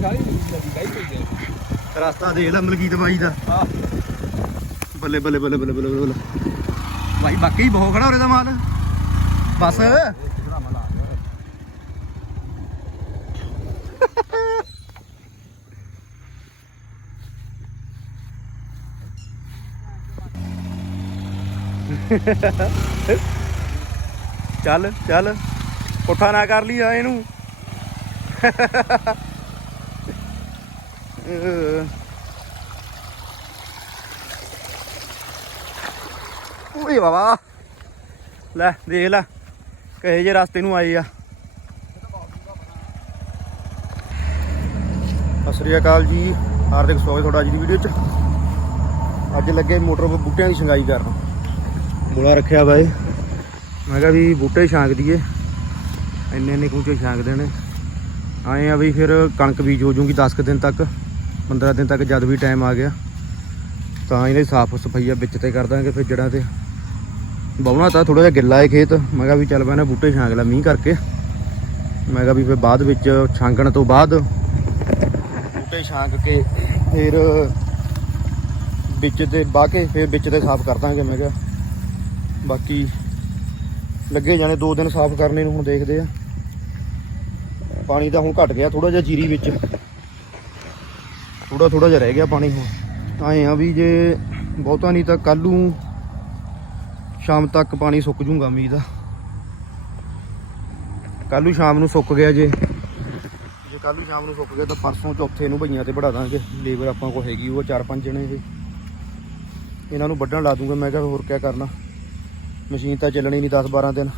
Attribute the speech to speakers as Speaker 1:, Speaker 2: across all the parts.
Speaker 1: ਜੀਰੀ ਸਾਰੀ ਲੱਗੀ ਗਈ ਪਈ ਹੈ
Speaker 2: ਰਸਤਾ ਦੇਖ ਲੈ ਮਲਕੀਤ ਬਾਈ ਦਾ।
Speaker 1: ਆ
Speaker 2: ਬੱਲੇ ਬੱਲੇ ਬੱਲੇ ਬੱਲੇ ਬੱਲੇ ਬੱਲੇ। ਬਾਈ, ਬਾਕੀ ਬਹੁਤ ਖੜਾ ਉਰੇ ਦਾ ਮਾਲ। ਬਸ। ਚੱਲ ਚੱਲ। ਪੁੱਠਾ ਨਾ ਕਰ ਲਈ ਆ ਇਹਨੂੰ। ਓਏ ਬਾਬਾ ਲੈ, ਦੇਖ ਲੈ, ਕਹੇ ਜੇ ਰਸਤੇ ਨੂੰ ਆਏ ਆ। ਸਤਿ ਸ੍ਰੀ ਅਕਾਲ ਜੀ, ਹਾਰਦਿਕ ਸਵਾਗਤ ਤੁਹਾਡਾ ਅੱਜ ਦੀ ਵੀਡੀਓ 'ਚ। ਅੱਜ ਲੱਗੇ ਮੋਟਰ ਬੂਟਿਆਂ ਦੀ ਛੰਗਾਈ ਕਰਨ। ਮੁਲਾ ਰੱਖਿਆ ਬਾਏ ਮੈਂ ਕਿਹਾ ਵੀ ਬੂਟੇ ਛਾਂਕ ਦਈਏ। ਇੰਨੇ ਇੰਨੇ ਕੁਚੇ ਛਾਂਕਦੇ ਨੇ। ਆਏ ਆ ਵੀ ਫਿਰ ਕਣਕ ਬੀਜ ਹੋ ਜੂਗੀ 10 ਕੁ ਦਿਨ ਤੱਕ। 15 ਦਿਨ ਤੱਕ ਜਦ ਵੀ ਟਾਈਮ ਆ ਗਿਆ, ਤਾਂ ਇਹਦੇ ਸਾਫ਼ ਸਫਾਈਆ ਵਿੱਚ ਤੇ ਕਰ ਦਾਂਗੇ ਫਿਰ ਜੜਾਂ ਤੇ। ਬਾਉਣਾ ਤਾਂ ਥੋੜਾ ਜਿਹਾ ਗਿੱਲਾ ਹੈ ਖੇਤ, ਮੈਂ ਕਿਹਾ ਵੀ ਚੱਲ ਮੈਂ ਪੈਣਾ ਬੂਟੇ ਛਾਂਕ ਲਾ ਮੀਂਹ ਕਰਕੇ। ਮੈਂ ਕਿਹਾ ਵੀ ਫਿਰ ਬਾਅਦ ਵਿੱਚ ਛਾਂਗਣ ਤੋਂ ਬਾਅਦ ਬੂਟੇ ਛਾਂਕ ਕੇ ਫਿਰ ਵਿੱਚ ਤੇ ਬਾਹ ਕੇ ਫਿਰ ਵਿੱਚ ਤੇ ਸਾਫ਼ ਕਰ ਦਾਂਗੇ, ਮੈਂ ਕਿਹਾ। ਬਾਕੀ ਲੱਗੇ ਜਾਣੇ ਦੋ ਦਿਨ ਸਾਫ਼ ਕਰਨੇ ਨੂੰ, ਹੁਣ ਦੇਖਦੇ ਆ। ਪਾਣੀ ਤਾਂ ਹੁਣ ਘਟ ਗਿਆ ਥੋੜਾ ਜਿਹਾ ਜੀਰੀ ਵਿੱਚ। ਥੋੜਾ ਥੋੜਾ ਜਿਹਾ ਰਹਿ ਗਿਆ ਪਾਣੀ ਹੁਣ। ਆਏ ਆ ਵੀ ਜੇ ਬਹੁਤਾ ਨਹੀਂ ਤਾਂ ਕੱਲ ਨੂੰ ਸ਼ਾਮ ਤੱਕ ਪਾਣੀ ਸੁੱਕ ਜੂਗਾ ਉਮੀਦ ਦਾ। ਕੱਲ ਨੂੰ ਸ਼ਾਮ ਨੂੰ ਸੁੱਕ ਗਿਆ ਜੇ। ਜੇ ਕੱਲ ਨੂੰ ਸ਼ਾਮ ਨੂੰ ਸੁੱਕ ਗਿਆ ਤਾਂ ਪਰਸੋਂ ਚੌਥੇ ਨੂੰ ਭਈਆਂ ਤੇ ਵੜਾ ਦਾਂਗੇ। ਲੇਬਰ ਆਪਾਂ ਕੋਲ ਹੈਗੀ, ਉਹ ਚਾਰ ਪੰਜ ਜਣੇ ਇਹ। ਇਹਨਾਂ ਨੂੰ ਵੱਢਣ ਲਾ ਦੂੰਗਾ, ਮੈਂ ਕਿਹਾ ਹੋਰ ਕਿਆ ਕਰਨਾ। ਮਸ਼ੀਨ ਤਾਂ ਚੱਲਣੀ ਨਹੀਂ 10 12 ਦਿਨ।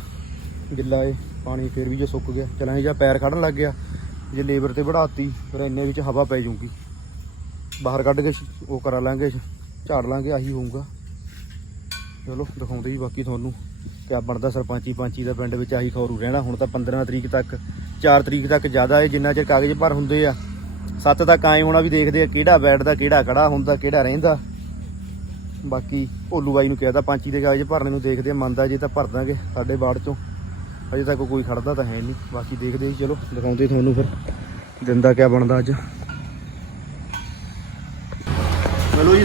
Speaker 2: ਗਿੱਲਾ ਏ, ਪਾਣੀ ਫਿਰ ਵੀ ਜੇ ਸੁੱਕ ਗਿਆ। ਚਲਾਂਗੇ ਜਾਂ ਪੈਰ ਖੜਨ ਲੱਗ ਗਿਆ। ਜੇ ਲੇਬਰ ਤੇ ਵੜਾਤੀ ਫਿਰ ਇੰਨੇ ਵਿੱਚ ਹਵਾ ਪੈ ਜਾਊਗੀ। ਬਾਹਰ ਕੱਢ ਕੇ ਉਹ ਕਰਾ ਲਾਂਗੇ, ਝਾੜ ਲਾਂਗੇ, ਆਹੀ ਹੋਊਗਾ। ਚਲੋ, ਦਿਖਾਉਂਦੇ ਹੀ ਬਾਕੀ ਤੁਹਾਨੂੰ। ਕਿਆ ਬਣਦਾ ਸਰਪੰਚੀ ਪੰਚੀ ਦਾ ਪਿੰਡ ਵਿੱਚ ਆਹੀ ਖੌਰੂ ਰਹਿਣਾ। ਹੁਣ ਤਾਂ 15 ਤਰੀਕ ਤੱਕ 4 ਤਰੀਕ ਤੱਕ ਜ਼ਿਆਦਾ ਏ ਜਿੰਨਾ ਚਿਰ ਕਾਗਜ਼ ਭਰ ਹੁੰਦੇ ਆ। 7 ਤੱਕ ਆਏ ਹੋਣਾ ਵੀ ਦੇਖਦੇ ਆ ਕਿਹੜਾ ਬੈਠਦਾ, ਕਿਹੜਾ ਖੜਾ ਹੁੰਦਾ, ਕਿਹੜਾ ਰਹਿੰਦਾ। ਬਾਕੀ ਭੋਲੂ ਬਾਈ ਨੂੰ ਕਿਹਾ ਪੰਚੀ ਦੇ ਕਾਗਜ਼ ਭਰਨੇ ਨੂੰ ਦੇਖਦੇ ਆ, ਮੰਨਦਾ ਜੇ ਤਾਂ ਭਰ ਦਾਂਗੇ ਸਾਡੇ ਬਾੜ ਚੋਂ। ਅਜੇ ਤੱਕ ਕੋਈ ਖੜਦਾ ਤਾਂ ਹੈ ਨਹੀਂ। ਬਾਕੀ ਦੇਖਦੇ ਜੀ, ਚਲੋ, ਦਿਖਾਉਂਦੇ ਤੁਹਾਨੂੰ ਫਿਰ। ਦਿਨ ਦਾ ਕਿਆ ਬਣਦਾ ਅੱਜ।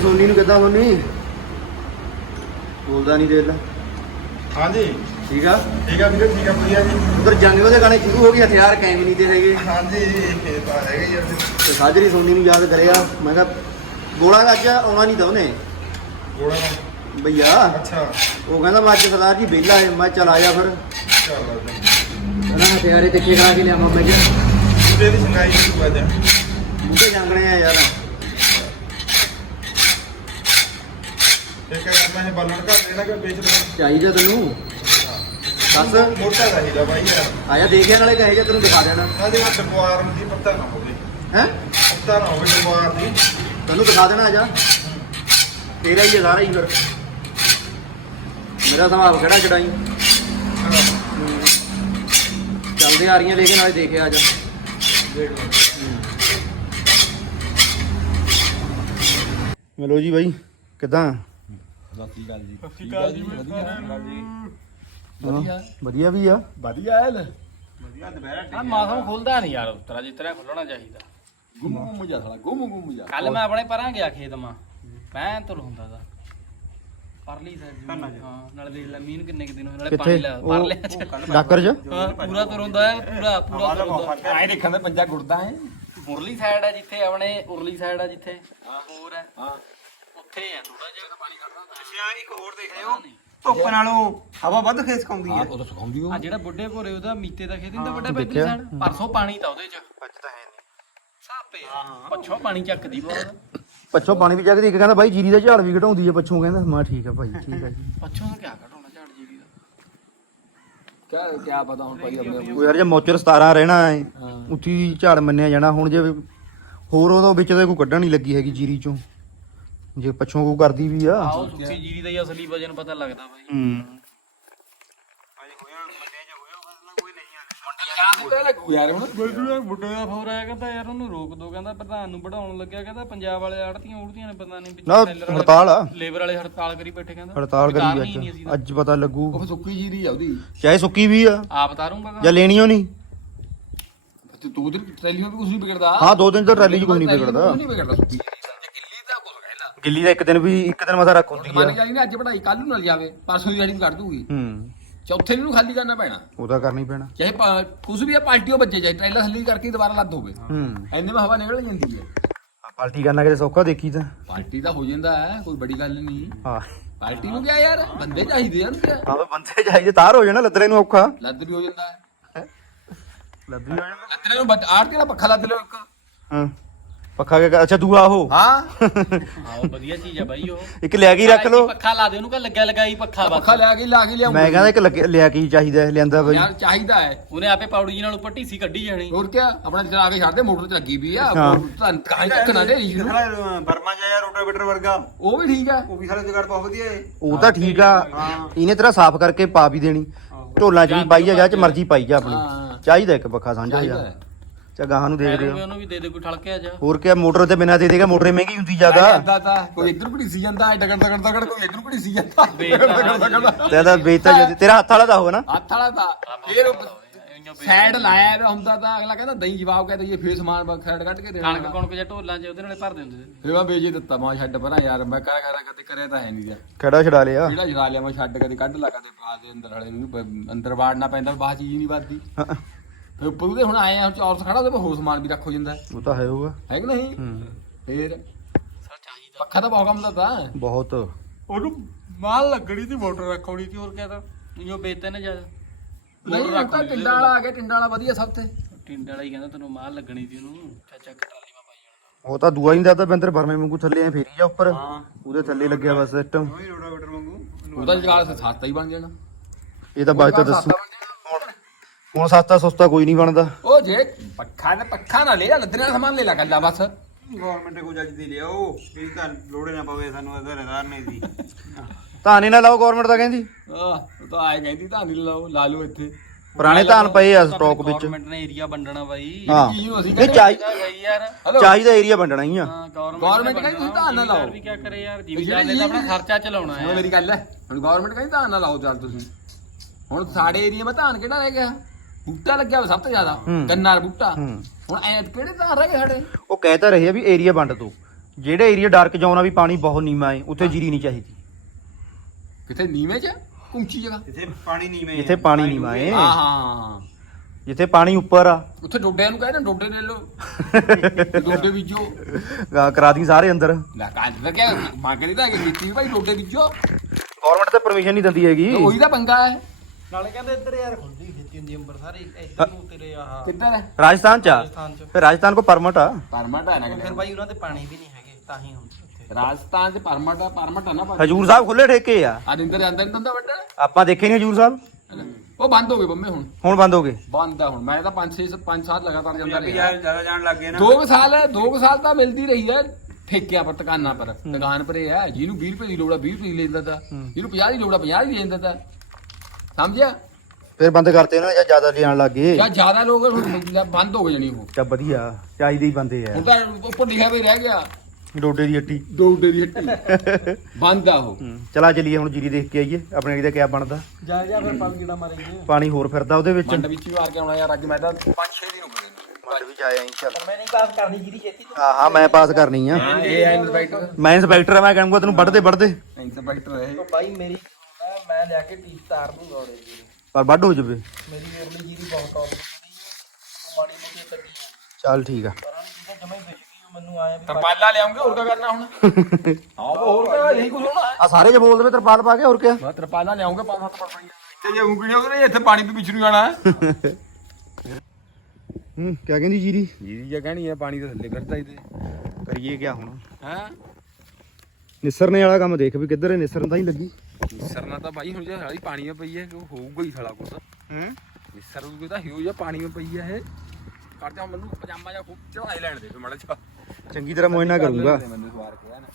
Speaker 2: ਸੋਨੀ ਨੂੰ ਕਿੱਦਾਂ ਸੋਨੀ? ਬੋਲਦਾ ਨਹੀਂ ਦੇਖ ਲੈ।
Speaker 3: ਹਾਂਜੀ।
Speaker 2: ਠੀਕ ਆ?
Speaker 3: ਠੀਕ ਆ ਵੀਰੇ ਠੀਕ ਆ ਵਧੀਆ ਜੀ।
Speaker 2: ਉਧਰ ਜੰਗ ਉਹਦੇ ਗਾਣੇ ਸ਼ੁਰੂ ਹੋ ਗਏ ਹਥਿਆਰ ਕੈਮ ਨਹੀਂ ਤੇ ਹੈਗੇ।
Speaker 3: ਹਾਂਜੀ ਇਹ ਤਾਂ ਹੈਗਾ ਆ ਜੀ।
Speaker 2: ਤੇ ਸਾਜਰੀ ਸੋਨੀ ਨੂੰ ਯਾਦ ਕਰਿਆ। ਮੈਂ ਕਿਹਾ ਗੋਲਾ ਅੱਜ ਆਉਣਾ ਨਹੀਂ ਤਾਂ ਉਹਨੇ।
Speaker 3: ਨਾਲ।
Speaker 2: ਭਈਆ
Speaker 3: ਅੱਛਾ।
Speaker 2: ਉਹ ਕਹਿੰਦਾ ਮੈਂ ਅੱਜ ਸਰਦਾਰ ਜੀ ਵਿਹਲਾ ਹੈ ਮੈਂ ਚਲ ਆਇਆ ਫਿਰ।
Speaker 3: ਚੱਲ ਆ ਜੀ।
Speaker 2: ਕਹਿੰਦਾ ਹਥਿਆਰੇ ਤਿੱਖੇ ਕਰਾ ਕੇ ਲਿਆਵਾਂ ਮੈਂ
Speaker 3: ਉਹਦੇ ਦੀ ਸੰਗਾਈ ਸ਼ੁਰੂ ਦਿਆਂ
Speaker 2: ਬੂਟੇ ਜੰਗਣੇ ਆ ਯਾਰ।
Speaker 3: ਇਹ ਬਾਲਣ ਘਰ ਦੇਣਾ ਕਿ ਵੇਚ ਦੇਣਾ
Speaker 2: ਚਾਹੀਦਾ ਤੈਨੂੰ? ਦੱਸ।
Speaker 3: ਮੋਟਾ ਚਾਹੀਦਾ ਬਾਈ ਯਾਰ।
Speaker 2: ਆਇਆ ਦੇਖਿਆ ਨਾਲੇ ਕਹੇ ਜੇ ਤੈਨੂੰ ਦਿਖਾ ਦੇਣਾ।
Speaker 3: ਨਾ ਦੇ ਹੱਥ ਪਵਾਰ ਦੀ ਪੱਤਾ ਨਾ ਹੋਵੇ।
Speaker 2: ਹੈ?
Speaker 3: ਪੱਤਾ ਨਾ ਹੋਵੇ ਪਵਾਰ ਦੀ।
Speaker 2: ਤੈਨੂੰ ਦਿਖਾ ਦੇਣਾ ਆ ਜਾ। ਤੇਰਾ ਹੀ ਹੈ ਸਾਰਾ ਹੀ ਫਿਰ। ਮੇਰਾ ਸਮਾਂ ਕਿਹੜਾ ਚੜਾਈ। ਚੱਲਦੇ ਆ ਰਹੀਆਂ ਲੈ ਕੇ ਨਾਲੇ ਦੇਖਿਆ ਆ ਜਾ।
Speaker 3: ਦੇਖ ਲਓ।
Speaker 2: ਮਿਲੋ ਜੀ ਬਾਈ। ਕਿਦਾਂ?
Speaker 1: ਸਤਿ ਸ਼੍ਰੀ ਅਕਾਲ ਜੀ।
Speaker 3: ਸਤਿ ਸ਼੍ਰੀ ਅਕਾਲ ਜੀ?
Speaker 2: ਵਧੀਆ? ਵਧੀਆ। ਵੀ ਆ।
Speaker 1: ਵਧੀਆ ਐ
Speaker 3: ਵਧੀਆ ਦੁਪਹਿਰਾ
Speaker 4: ਆ ਮੌਸਮ ਖੁੱਲਦਾ ਨਹੀਂ ਯਾਰ ਉਤਰਾ ਜਿਸ ਤਰ੍ਹਾਂ ਖੁੱਲਣਾ ਚਾਹੀਦਾ।
Speaker 1: ਗੁੰਮ ਗੁੰਮ ਜਾ ਸਾਲਾ ਗੁੰਮ ਗੁੰਮ ਜਾ।
Speaker 4: ਕੱਲ ਮੈਂ ਆਪਣੇ ਪਰਾਂ ਗਿਆ ਖੇਤ ਮਾਂ। ਮੈਂ ਤੁਰ ਹੁੰਦਾ ਦਾ ਪਰਲੀ ਸਾਈਡ ਹਾਂ ਨਾਲੇ ਦੇਖ ਲੈ ਮੀਨ ਕਿੰਨੇ ਕਿ ਦਿਨ ਹੋਏ ਨਾਲੇ ਪਾਣੀ ਲਾ ਪਰ ਲਿਆ ਚ।
Speaker 2: ਉਹ ਡਾਕਰ ਚ?
Speaker 4: ਹਾਂ ਪੂਰਾ ਤੁਰ ਹੁੰਦਾ ਹੈ ਪੂਰਾ ਪੂਰਾ ਤੁਰ ਹੁੰਦਾ।
Speaker 1: ਦੇਖਣ ਦਾ ਪੰਜਾ ਗੁਰਦਾ ਹੈ।
Speaker 4: ਮੁਰਲੀ ਸਾਈਡ ਹੈ ਜਿੱਥੇ ਆਪਣੇ ਉਰਲੀ ਸਾਈਡ ਹੈ ਜਿੱਥੇ। ਹੋਰ ਹੈ।
Speaker 1: ਹਾਂ।
Speaker 4: ਉੱਥੇ ਹੈ ਥੋੜਾ ਜਿਹਾ ਪਾਣੀ ਖੜਦਾ ਹੁੰਦਾ।
Speaker 3: ਅੱਛਾ ਇੱਕ ਹੋਰ ਦੇਖ ਲਿਓ। ਧੁੱਪ ਨਾਲੋਂ ਹਵਾ ਵੱਧ ਖੇਸ ਕਾਉਂਦੀ
Speaker 1: ਹਾਂ
Speaker 3: ਹੈ।
Speaker 1: ਉਹ ਤਾਂ ਸੁਖਾਉਂਦੀ ਉਹ।
Speaker 4: ਆ ਜਿਹੜਾ ਬੁੱਢੇ ਭੋਰੇ ਉਹਦਾ ਮੀਤੇ ਦਾ ਖੇਤ ਨਹੀਂ ਤਾਂ ਵੱਡਾ ਪੈਦਲ
Speaker 2: ਦੇਖਿਆ।
Speaker 4: ਸਾਈਡ। ਪਰਸੋਂ ਪਾਣੀ ਤਾਂ ਉਹਦੇ ਚ।
Speaker 3: ਅੱਜ ਤਾਂ ਹੈ ਨਹੀਂ।
Speaker 4: ਸਾਪੇ ਪੱਛੋਂ ਪਾਣੀ ਚੱਕਦੀ ਬਹੁਤ।
Speaker 2: ਪੱਛੋਂ ਪਾਣੀ ਵੀ ਚੱਕਦੀ ਇੱਕ ਕਹਿੰਦਾ ਬਾਈ ਜੀਰੀ ਦਾ ਝਾੜ ਵੀ ਘਟਾਉਂਦੀ ਹੈ ਪੱਛੋਂ ਕਹਿੰਦਾ ਮੈਂ ਠੀਕ ਆ ਭਾਈ ਠੀਕ ਆ ਜੀ।
Speaker 4: ਪੱਛੋਂ ਤਾਂ ਕਿਆ ਘਟਾਉਣਾ ਝਾੜ ਜੀਰੀ ਦਾ?
Speaker 1: ਕਿਆ ਕਿਆ ਪਤਾ ਹੁਣ ਭਾਈ ਆਪਣੇ
Speaker 2: ਉਹ ਯਾਰ ਜੇ ਮੌਚਰ 17 ਰਹਿਣਾ ਹੈ
Speaker 1: ਹਾਂ।
Speaker 2: ਉੱਥੀ ਝਾੜ ਮੰਨਿਆ ਜਾਣਾ ਹੁਣ ਜੇ ਹੋਰ ਉਹਦੇ ਵਿੱਚ ਤੇ ਕੋਈ ਕੱਢਣ ਨਹੀਂ ਲੱਗੀ ਹੈਗੀ ਜੀਰੀ ਚੋਂ। ਜੇ ਪੱਛੋਂ ਕੋਈ ਕਰਦੀ ਵੀ ਆ।
Speaker 4: ਆਓ ਸੁੱਕੀ ਜੀਰੀ ਦਾ ਹੀ ਅਸਲੀ ਵਜਨ ਪਤਾ ਲੱਗਦਾ ਬਾਈ।
Speaker 2: ਹੂੰ।
Speaker 3: ਅੱਜ ਹੋਇਆ ਮੰਡੇ ਚ ਹੋਇਆ ਫਸਲਾ ਕੋਈ ਨਹੀਂ ਆ
Speaker 1: ਕਿਆ ਦਿੱਤਾ ਲੱਗੂ ਯਾਰ ਹੁਣ
Speaker 4: ਬੁੱਢਾ ਬੁੱਢੇ ਦਾ ਫੋਰ ਆਇਆ ਕਹਿੰਦਾ ਯਾਰ ਉਹਨੂੰ ਰੋਕ ਦੋ ਕਹਿੰਦਾ ਪ੍ਰਧਾਨ ਨੂੰ ਵਧਾਉਣ ਲੱਗਿਆ ਕਹਿੰਦਾ ਪੰਜਾਬ ਵਾਲੇ ਆੜਤੀਆਂ ਉੜਤੀਆਂ ਨੇ ਪਤਾ ਨਹੀਂ
Speaker 2: ਨਾ ਹੜਤਾਲ ਆ।
Speaker 4: ਲੇਬਰ ਵਾਲੇ ਹੜਤਾਲ ਕਰੀ ਬੈਠੇ ਕਹਿੰਦਾ।
Speaker 2: ਹੜਤਾਲ
Speaker 4: ਉਤਾਰਨੀ
Speaker 2: ਕਰੀ
Speaker 4: ਨਹੀਂ
Speaker 2: ਅੱਜ।
Speaker 4: ਅਸੀਂ ਤਾਂ।
Speaker 2: ਅੱਜ ਪਤਾ ਲੱਗੂ।
Speaker 1: ਉਹ ਫਿਰ ਸੁੱਕੀ ਜੀਰੀ ਆ ਉਹਦੀ।
Speaker 2: ਚਾਹੇ ਸੁੱਕੀ ਵੀ ਆ
Speaker 4: ਆਪ ਤਾਰੂੰਗਾ
Speaker 2: ਜਾਂ ਲੈਣੀ ਓ ਨਹੀਂ
Speaker 1: ਤੇ ਦੋ ਦਿਨ ਟ੍ਰੈਲੀ ਵਿੱਚ ਵੀ ਕੁਝ ਨਹੀਂ ਵਿਗੜਦਾ।
Speaker 2: ਹਾਂ ਦੋ ਦਿਨ ਤਾਂ ਟਰਾਲੀ 'ਚ ਕੁਝ ਨਹੀਂ ਵਿਗੜਦਾ।
Speaker 1: ਨਹੀਂ ਵਿਗੜਦਾ ਸੁੱਕੀ। ਗਿੱਲੀ ਦਾ
Speaker 2: ਇੱਕ ਦਿਨ ਵੀ ਇੱਕ ਦਿਨ ਮਸਾ ਰੱਖ ਹੁੰਦੀ
Speaker 1: ਮੰਨ
Speaker 2: ਆ
Speaker 1: ਜਾਈ ਨਾ ਅੱਜ ਪੜਾਈ ਕੱਲ ਨੂੰ ਨਾਲ ਜਾਵੇ ਪਰਸੋਂ ਦੀ ਜਿਹੜੀ ਕੱਢ ਦੂਗੀ
Speaker 2: ਹੂੰ।
Speaker 1: ਚੌਥੇ ਨੂੰ ਖਾਲੀ ਕਰਨਾ ਪੈਣਾ।
Speaker 2: ਉਹ ਤਾਂ ਕਰਨੀ ਪੈਣਾ।
Speaker 1: ਚਾਹੇ ਕੁਝ ਵੀ ਆ ਪਾਲਟੀਓ ਵੱਜੇ ਜਾਏ ਟ੍ਰੇਲਰ ਖਾਲੀ ਕਰਕੇ ਦੁਬਾਰਾ ਲੱਦ ਹੋਵੇ।
Speaker 2: ਹੂੰ।
Speaker 1: ਐਨੇ ਵਿੱਚ ਹਵਾ ਨਿਕਲ ਜਾਂਦੀ ਹੈ
Speaker 2: ਆ ਪਾਲਟੀ ਕਰਨਾ ਕਿਤੇ ਸੌਖਾ ਦੇਖੀ ਤਾਂ।
Speaker 1: ਪਾਰਟੀ ਤਾਂ ਹੋ ਜਾਂਦਾ ਹੈ ਕੋਈ ਬੜੀ ਗੱਲ ਨਹੀਂ।
Speaker 2: ਹਾਂ।
Speaker 1: ਪਾਰਟੀ ਨੂੰ ਕਿਹਾ ਯਾਰ ਬੰਦੇ ਚਾਹੀਦੇ ਹਨ ਤੇ
Speaker 2: ਹਾਂ ਬਈ ਬੰਦੇ ਚਾਹੀਦੇ ਤਾਰ ਹੋ ਜਾਣਾ ਲੱਦਰੇ ਨੂੰ ਔਖਾ।
Speaker 1: ਲੱਦ ਵੀ ਹੋ ਜਾਂਦਾ ਹੈ।
Speaker 2: ਲੱਦ ਵੀ
Speaker 1: ਲੱਦਰੇ ਨੂੰ ਆੜ ਕੇ ਨਾ ਪੱਖਾ ਲੱਦ ਲਿਓ ਇੱਕ।
Speaker 2: ਹਾਂ। ਪੱਖਾ ਕੇ ਅੱਛਾ ਦੂਆ ਉਹ।
Speaker 1: ਹਾਂ।
Speaker 4: ਆਹੋ ਵਧੀਆ ਚੀਜ਼ ਆ ਬਾਈ ਉਹ।
Speaker 2: ਇੱਕ ਲਿਆ ਕੇ ਹੀ ਰੱਖ ਲਓ।
Speaker 4: ਪੱਖਾ ਲਾ ਦੇ ਉਹਨੂੰ ਕਹ ਲੱਗਿਆ ਲਗਾਈ ਪੱਖਾ ਬਸ।
Speaker 1: ਪੱਖਾ ਲਿਆ ਕੇ ਲਾ ਕੇ ਲਿਆਉਂਗਾ
Speaker 2: ਮੈਂ ਕਹਿੰਦਾ ਇੱਕ ਲੱਗੇ- ਲਿਆ ਕੇ ਹੀ ਚਾਹੀਦਾ ਹੈ, ਲਿਆਂਦਾ ਬਈ।
Speaker 1: ਯਾਰ ਚਾਹੀਦਾ ਹੈ।
Speaker 4: ਉਹਨੇ ਆਪੇ ਪੌੜੀ ਜੀ ਨਾਲ ਉੱਪਰ ਢੀਸੀ ਕੱਢੀ ਜਾਣੀ।
Speaker 1: ਹੋਰ ਕੀ ਆਪਣਾ ਚਲਾ ਕੇ ਛੱਡ ਦੇ ਮੋਟਰ ਚ ਲੱਗੀ ਵੀ ਆ।
Speaker 2: ਹਾਂ।
Speaker 1: ਤਾਂ ਕਾਹ ਚੱਕਣਾ ਦੇ ਰੀਜ ਨੂੰ।
Speaker 3: ਬਰਮਾ ਜਾਇਆ ਰੋਟਾਵੇਟਰ ਵਰਗਾ।
Speaker 1: ਉਹ ਵੀ ਠੀਕ ਆ।
Speaker 3: ਉਹ ਵੀ ਸਾਰੇ ਜਗੜ ਬਹੁਤ ਵਧੀਆ ਏ
Speaker 2: ਉਹ ਤਾਂ ਠੀਕ ਆ। ਇਹਨੇ ਤੇਰਾ ਸਾਫ਼ ਕਰਕੇ ਪਾ ਵੀ ਦੇਣੀ। ਢੋਲਾਂ 'ਚ ਵੀ ਪਾਈ ਜਾ ਜਾਂ ਚ ਮਰਜ਼ੀ ਪਾਈ ਜਾ ਆਪਣੀ।
Speaker 1: ਹਾਂ।
Speaker 2: ਚਾਹੀਦਾ ਇੱਕ ਪੱਖਾ ਸਾਂਝਾ
Speaker 1: ਚਾਹੀਦਾ ਹੈ।
Speaker 2: ਚਾ ਗਾਹਾਂ ਨੂੰ ਦੇਖਦੇ ਹੋ
Speaker 4: ਉਹਨੂੰ ਵੀ ਦੇ ਦੇ ਕੋਈ ਠਲਕੇ ਆ ਜਾ।
Speaker 2: ਹੋਰ ਕੀ ਮੋਟਰ ਤੇ ਬਿਨਾਂ ਦੇ ਦੇਗਾ ਮੋਟਰ ਮਹਿੰਗੀ ਹੁੰਦੀ ਜ਼ਿਆਦਾ।
Speaker 1: ਤਾਂ ਕੋਈ ਇੱਧਰ ਘੜੀਸੀ ਜਾਂਦਾ ਐ ਡਗੜ ਡਗੜ ਡਗੜ ਕੋਈ ਇੱਧਰ ਘੜੀਸੀ ਜਾਂਦਾ ਡਗੜ ਡਗੜ
Speaker 2: ਤੇ ਇਹਦਾ ਵੇਚਤਾ ਜਦ ਤੇਰਾ ਹੱਥ ਵਾਲਾ ਤਾਂ ਹੋਵੇ ਨਾ।
Speaker 1: ਹੱਥ ਵਾਲਾ ਤਾਂ ਫੇਰ ਸਾਈਡ ਲਾਇਆ ਵਾ ਹੁੰਦਾ ਤਾਂ ਅਗਲਾ ਕਹਿੰਦਾ ਦਹੀਂ ਜਵਾਬ ਕਹਿੰਦਾ ਇਹ ਫੇਰ ਸਮਾਨ ਬਾ ਸਾਈਡ ਕੱਢ ਕੇ ਦੇਣਾ।
Speaker 4: ਕਣਕ ਕਣਕ ਜਾਂ ਢੋਲਾਂ 'ਚ ਉਹਦੇ ਨਾਲੇ ਭਰ ਦਿੰਦੇ ਸੀ।
Speaker 1: ਫੇਰ ਮੈਂ ਵੇਚੇ ਦਿੱਤਾ ਮੈਂ ਛੱਡ ਪਰਾਂ ਯਾਰ ਮੈਂ ਕਰਾ ਕਰਾ ਕਦੇ ਕਰਿਆ ਤਾਂ ਹੈ ਨਹੀਂ ਯਾਰ।
Speaker 2: ਖੜਾ ਛਡਾ ਲਿਆ।
Speaker 1: ਜਿਹੜਾ ਜਰਾ ਲਿਆ ਮੈਂ ਛੱਡ ਕਦੇ ਕੱਢ ਲਾ ਕਦੇ ਪਾ ਦੇ ਅੰਦਰ ਵਾਲੇ ਨੂੰ ਅੰਦਰ ਵਾੜਨਾ ਪੈਂਦਾ ਬਾਹਰ ਚੀਜ਼ ਨਹੀਂ ਵੱਧਦੀ।
Speaker 2: ਹਾਂ,
Speaker 1: ਫੇਰ ਉੱਪਰ ਉਹਦੇ ਹੁਣ ਆਏ ਆ ਚੌਰਸ ਖੜਾ ਉਹਦੇ ਪਰ ਹੋਰ ਸਮਾਨ ਵੀ ਰੱਖੋ ਜਾਂਦਾ।
Speaker 2: ਉਹ ਤਾਂ ਹੈ ਹੋਗਾ
Speaker 1: ਹੈ ਕਿ ਨਹੀਂ? ਫੇਰ ਪੱਖਾ ਤਾਂ ਬਹੁਤ ਕੰਮ ਦਾ ਤਾਂ।
Speaker 2: ਬਹੁਤ।
Speaker 4: ਉਹਨੂੰ ਮਾਲ ਲੱਗਣੀ ਸੀ ਮੋਟਰ ਰੱਖਣੀ ਸੀ ਹੋਰ ਕਿਆ ਤਾਂ। ਇਹੋ ਵੇਚਦੇ ਨੇ ਜ਼ਿਆਦਾ।
Speaker 1: ਨਹੀਂ ਤਾਂ ਟਿੰਡਾ ਵਾਲਾ ਆ ਗਿਆ ਟਿੰਡਾ ਵਾਲਾ ਵਧੀਆ ਸਭ ਤੇ।
Speaker 4: ਟਿੰਡ ਵਾਲਾ ਹੀ ਕਹਿੰਦਾ ਤੈਨੂੰ ਮਾਲ ਲੱਗਣੀ ਸੀ ਉਹਨੂੰ। ਚਾਚਾ ਕਟਾਲੀ ਮਾ ਪਾਈ ਜਾਣਾ
Speaker 2: ਉਹ ਤਾਂ ਦੂਆ ਹੀ ਨਹੀਂ ਦੱਸਦਾ ਬੰਦਰ ਬਰਮੇ ਵਾਂਗੂ ਥੱਲੇ ਐ ਫੇਰੀ ਜਾ ਉੱਪਰ। ਉਹਦੇ ਥੱਲੇ ਲੱਗਿਆ ਵਾ ਸਿਸਟਮ
Speaker 3: ਉਹ ਵੀ ਰੋਟਾਵੇਟਰ ਵਾਂਗੂ।
Speaker 1: ਉਹਦਾ ਜਗਾਲ ਸਸਤਾ ਹੀ ਬਣ ਜਾਣਾ।
Speaker 2: ਇਹ ਤਾਂ ਬਾਅਦ ਚ ਦੱਸੂ। ਹੁਣ ਸਸਤਾ ਸੁਸਤਾ ਕੋਈ ਨਹੀਂ ਬਣਦਾ।
Speaker 1: ਉਹ ਜੇ ਪੱਖਾ ਤੇ ਪੱਖਾ ਨਾ ਲੈ ਲੱਦਣੇ ਵਾਲਾ ਸਮਾਨ ਲੈ ਲਾ ਗੱਲਾ ਬਸ।
Speaker 3: ਗਵਰਨਮੈਂਟ ਕੋ ਜੱਜ ਦੀ ਲਿਆਓ ਇਹ ਤਾਂ ਲੋੜੇ ਨਾ ਪਵੇ ਸਾਨੂੰ ਅਧਰਦਾਰ ਨੇ ਦੀ
Speaker 2: ਧਾਨੇ ਨਾ ਲਾਓ ਗਵਰਨਮੈਂਟ ਤਾਂ ਕਹਿੰਦੀ।
Speaker 1: ਆਹ ਉਹ ਤਾਂ ਆਏ ਕਹਿੰਦੀ ਤਾਂ ਨਹੀਂ ਲਾਓ ਲਾ ਲਓ ਇੱਥੇ।
Speaker 2: ਪੁਰਾਣੇ ਧਾਨ ਪਏ ਆ ਸਟਾਕ ਵਿੱਚ।
Speaker 4: ਗਵਰਨਮੈਂਟ ਨੇ ਏਰੀਆ ਵੰਡਣਾ ਬਾਈ।
Speaker 2: ਹਾਂ।
Speaker 1: ਚੀਜ਼ ਨੂੰ ਅਸੀਂ
Speaker 2: ਨਹੀਂ ਚਾਹੀ
Speaker 4: ਸਹੀ ਯਾਰ।
Speaker 1: ਹਲੋ
Speaker 2: ਚਾਹੀਦਾ ਏਰੀਆ ਵੰਡਣਾ ਹੀ ਆ।
Speaker 4: ਹਾਂ
Speaker 1: Government ਕਹਿੰਦੀ ਤੁਸੀਂ ਧਾਨ ਨਾ ਲਾਓ।
Speaker 4: ਵੀ ਕੀ ਕਰੇ ਯਾਰ ਜ਼ਿਮੀਦਾਰ ਨੇ ਤਾਂ ਆਪਣਾ ਖਰਚਾ ਚਲਾਉਣਾ ਹੈ।
Speaker 1: ਮੇਰੀ ਗੱਲ। ਹੈ ਹੁਣ ਗਵਰਨਮੈਂਟ ਕਹਿੰਦੀ ਧਾਨ ਨਾ ਲਾਓ ਚੱਲ ਤੁਸੀਂ। ਹੁਣ ਸਾਡੇ ਏਰੀਆ 'ਮਾ ਧਾਨ ਕਿਹੜਾ ਰਹਿ ਗਿਆ? ਬੂਟਾ ਲੱਗਿਆ ਵਾ ਸਭ ਤੋਂ ਜ਼ਿਆਦਾ। ਗੰਨਾ ਦਾ ਬੂਟਾ ਹੁਣ ਐ ਕਿਹੜੇ ਧਾਨ ਰਹਿ ਗਏ ਸਾਡੇ?
Speaker 2: ਉਹ ਕਹਿ ਤਾਂ ਰਹੇ ਆ ਵੀ ਏਰੀਆ ਵੰਡ ਦੋ। ਜਿਹੜੇ ਏਰੀਆ ਡਾਰਕ ਜ਼ੋਨ ਆ ਵੀ ਪਾਣੀ ਬਹੁਤ ਨੀਵਾਂ ਹੈ ਉੱਥੇ ਜੀਰੀ ਨਹੀਂ ਚਾਹੀਦੀ।
Speaker 1: ਕਿੱਥੇ ਨੀਵੇਂ 'ਚ ਉੱਚੀ ਜਗ੍ਹਾ?
Speaker 3: ਜਿੱਥੇ ਪਾਣੀ ਮੈਂ
Speaker 2: ਜਿੱਥੇ ਪਾਣੀ ਨੀਵਾਂ ਹੈ
Speaker 1: ਹਾਂ ਹਾਂ।
Speaker 2: ਜਿੱਥੇ ਪਾਣੀ ਉੱਪਰ ਆ।
Speaker 1: ਉੱਥੇ ਡੋਡਿਆਂ ਨੂੰ ਕਹਿੰਦੇ ਡੋਡੇ ਲੈ ਲਓ। ਡੋਡੇ ਬੀਜੋ।
Speaker 2: ਗਾ- ਕਰਾ ਦੀ ਸਾਰੇ ਅੰਦਰ।
Speaker 1: ਲੈ ਕੰਜ ਤਾਂ ਕਿਆ? ਮੰਗਦੇ ਤਾਂ ਕਿ ਕੀਤੀ ਭਾਈ ਡੋਡੇ ਬੀਜੋ।
Speaker 2: ਗਵਰਨਮੈਂਟ ਤਾਂ ਪਰਮਿਸ਼ਨ ਨਹੀਂ ਦਿੰਦੀ ਹੈਗੀ।
Speaker 1: ਤੇ ਉਹੀ ਤਾਂ ਪੰਗਾ ਹੈ।
Speaker 4: ਨਾਲੇ ਕਹਿੰਦੇ ਇੱਧਰ ਯਾਰ ਖੁੱਲਦੀ ਖੇਤੀ ਹੁੰਦੀ ਅੰਬਰ ਸਾਰੇ ਇੱਧਰ ਨੂੰ ਤੇਰੇ ਆਹ
Speaker 1: ਕਿੱਧਰ ਹੈ?
Speaker 2: ਰਾਜਸਥਾਨ ਚ ਆ।
Speaker 4: ਰਾਜਸਥਾਨ ਚ।
Speaker 2: ਫਿਰ ਰਾਜਸਥਾਨ ਕੋ ਪਰਮਿਟ ਆ।
Speaker 1: ਪਰਮਟ ਹੈ ਨਾ
Speaker 4: ਫਿਰ ਬਾਈ ਉਹਨਾਂ ਦੇ ਪਾਣੀ ਵੀ ਨਹੀਂ ਹੈਗੇ ਤਾਂ ਹੀ ਹੁੰਦੇ ਉੱਥੇ।
Speaker 1: ਰਾਜਸਥਾਨ 'ਚ ਪਰਮਟ ਆ ਪਰਮਟ ਆ ਨਾ
Speaker 2: ਹਜੂਰ ਸਾਹਿਬ ਖੁੱਲੇ ਠੇਕੇ ਆ।
Speaker 1: ਅੰਦਰ ਜਾਂਦਾ ਨਹੀਂ ਦੰਦਾ ਵੱਡਾ?
Speaker 2: ਆਪਾਂ ਦੇਖੇ ਨਹੀਂ ਹਜੂਰ ਸਾਹਿਬ?
Speaker 1: ਉਹ ਬੰਦ ਹੋ ਗਏ ਬੰਮੇ ਹੁਣ।
Speaker 2: ਹੁਣ ਬੰਦ ਹੋ ਗਏ।
Speaker 1: ਬੰਦ ਆ ਹੁਣ। ਮੈਂ ਤਾਂ 5 6 5 ਸਾਲ ਲਗਾਤਾਰ ਜਾਂਦਾ ਰਿਹਾ।
Speaker 3: ਯਾਰ ਜ਼ਿਆਦਾ ਜਾਣ ਲੱਗ ਗਏ ਨਾ।
Speaker 1: ਦੋ ਕੁ ਸਾਲ ਦੋ ਕੁ ਸਾਲ ਤਾਂ ਮਿਲਦੀ ਰਹੀ ਹੈ ਠੇਕਿਆਂ ਪਰ ਦੁਕਾਨਾਂ ਪਰ। ਦੁਕਾਨ ਪਰ ਇਹ ਹੈ ਜਿਹਨੂੰ 20 ਰੁਪਏ ਦੀ ਲੋੜ ਆ 20 ਰੁਪਏ ਦੀ ਲੈਂਦਾ। ਤਾ ਜਿਹਨੂੰ 50 ਦੀ ਲੋੜ ਆ 50 ਦੀ ਲੈਂਦਾ। ਤਾ ਸਮਝਿਆ?
Speaker 2: ਫਿਰ ਬੰਦ ਕਰਤੇ ਨਾ ਜਾਂ ਜ਼ਿਆਦਾ ਲਿਆਣ ਲੱਗ ਗਏ।
Speaker 1: ਜਾਂ ਜ਼ਿਆਦਾ ਲੋਕ ਹੁਣ ਬੰਦ ਹੋ ਗਏ ਜਣੀ ਉਹ।
Speaker 2: ਚਾ ਵਧੀਆ ਚਾਹੀਦੇ ਹੀ ਬੰਦੇ ਆ।
Speaker 1: ਹੁਣ ਤਾਂ ਉੱਪਰ ਲਿਖਿਆ ਵੀ ਰਹਿ ਗਿਆ।
Speaker 2: ਡੋਡੇ ਦੀ ਹੱਟੀ।
Speaker 1: ਡੋਡੇ ਦੀ ਹੱਟੀ। ਬੰਦ ਆ ਉਹ।
Speaker 2: ਚਲਾ ਚਲੀਏ ਹੁਣ ਜੀਰੀ ਦੇਖ ਕੇ ਆਈਏ ਆਪਣੇ ਏਰੀਆ ਦਾ ਕਿਆ ਬਣਦਾ।
Speaker 4: ਜਾ ਜਾ ਫਿਰ ਪਲ ਗਿੜਾ ਮਾਰੇਗੇ?
Speaker 2: ਪਾਣੀ ਹੋਰ ਫਿਰਦਾ ਉਹਦੇ ਵਿੱਚ।
Speaker 1: ਮੰਡ ਵਿੱਚ ਵੀ ਮਾਰ ਕੇ ਆਉਣਾ ਯਾਰ ਅੱਜ ਮੈਂ ਤਾਂ 5-6 ਦਿਨ ਹੋ ਗਏ।
Speaker 2: ਮੰਡ ਵਿੱਚ ਆਇਆ ਚੱਲ।
Speaker 4: ਮੈਂ ਨਹੀਂ ਪਾਸ ਕਰਨੀ ਜਿਹੜੀ ਖੇਤੀ
Speaker 2: ਹਾਂ ਹਾਂ ਮੈਂ ਪਾਸ ਕਰਨੀ ਆ।
Speaker 1: ਹਾਂ ਇਹ ਇਨਸਪੈਕਟਰ
Speaker 2: ਮੈਂ ਇੰਸਪੈਕਟਰ ਆ ਮੈਂ ਕਹਾਂਗਾ ਤੈਨੂੰ ਵੱਢਦੇ ਵੱਢਦੇ
Speaker 1: ਇਨਸਪੈਕਟਰ ਹੈ
Speaker 4: ਤੋਂ ਬਾਈ ਮੇਰੀ ਮੈਂ- ਮੈਂ ਲਿਆ ਕੇ ਟੀ ਤਾਰ ਦੂੰਗਾ ਉਹਦੇ ਜੀ
Speaker 2: ਪਰ ਵੱਢ ਹੋ ਜਾਵੇ।
Speaker 4: ਮੇਰੀ ਉਰਲੀ ਜੀਰੀ ਬਹੁਤ ਟੌਪ ਦੀ ਉਹ ਮਾੜੀ ਮੋਟੀ ਕੱਢੀ ਆ।
Speaker 2: ਚੱਲ ਠੀਕ ਆ।
Speaker 4: ਪਰ ਉਹ ਜਿਹਦਾ ਜਮਾ ਹੀ ਵਿਚ ਗਈ ਉਹ ਮੈਨੂੰ ਆਇਆ ਵੀ
Speaker 1: ਤਰਪਾਲਾ ਲਿਆਉਂਗੇ ਹੋਰ ਕੀ ਕਰਨਾ ਹੁਣ? ਹਾਂ ਹੋਰ ਕਿਆ ਨਹੀਂ ਕੁਝ ਹੋਣਾ।
Speaker 2: ਆ ਸਾਰੇ ਜੇ ਬੋਲ ਦੇਵੇ ਤਰਪਾਲ ਪਾ ਕੇ ਹੋਰ ਕਿਆ?
Speaker 1: ਮੈਂ ਤਰਪਾਲਾ ਲਿਆਉਂਗਾ ਪੰਜ ਸੱਤ ਪੜਪੜੀਆਂ ਇੱਥੇ ਜੇ ਉਂਗਲੀ ਉਹਦੇ ਇੱਥੇ ਪਾਣੀ ਵੀ ਪਿੱਛੇ ਨੂੰ ਜਾਣਾ।
Speaker 2: ਹੂੰ ਕਿਆ ਕਹਿੰਦੀ ਜੀਰੀ?
Speaker 1: ਜੀਦੀ ਜੇ ਕਹਿਣੀ ਹੈ ਪਾਣੀ ਤਾਂ ਥੱਲੇ ਕਰਦਾ ਇਹਦੇ।
Speaker 2: ਕਰੀਏ ਕਿਆ ਹੁਣ?
Speaker 1: ਹੈ?
Speaker 2: ਨਿਸਰਨੇ ਵਾਲਾ ਕੰਮ ਦੇਖ ਵੀ ਕਿੱਧਰ ਹੈ ਨਿਸਰਨ ਤਾਂ ਹੀ ਲੱਗੀ।
Speaker 1: ਸਰਨਾ ਤਾਂ ਬਾਈ ਹੁਣ ਜੇ ਸਾਲੀ ਪਾਣੀ ਵਿੱਚ ਪਈ ਹੈ ਕਿ ਉਹ ਹੋਊਗਾ ਹੀ ਸਾਲਾ ਕੁਛ।
Speaker 2: ਹੂੰ?
Speaker 1: ਸਰ ਉਹ ਤਾਂ ਹਿਓ ਜਾਂ ਪਾਣੀ ਵਿੱਚ ਪਈ ਹੈ ਇਹ। ਕਰਦੇ ਹੁਣ ਮੈਨੂੰ ਪਜਾਮਾ ਜਾਂ ਖੂਬ ਚੜਾਈ ਲੈਣ ਦੇ ਫਿਰ ਮਾੜਾ ਜਿਹਾ।
Speaker 2: ਚੰਗੀ ਤਰ੍ਹਾਂ ਮੋਇਨਾ ਕਰੂੰਗਾ।
Speaker 1: ਮੈਨੂੰ ਸਵਾਰ ਕੇ ਨਾ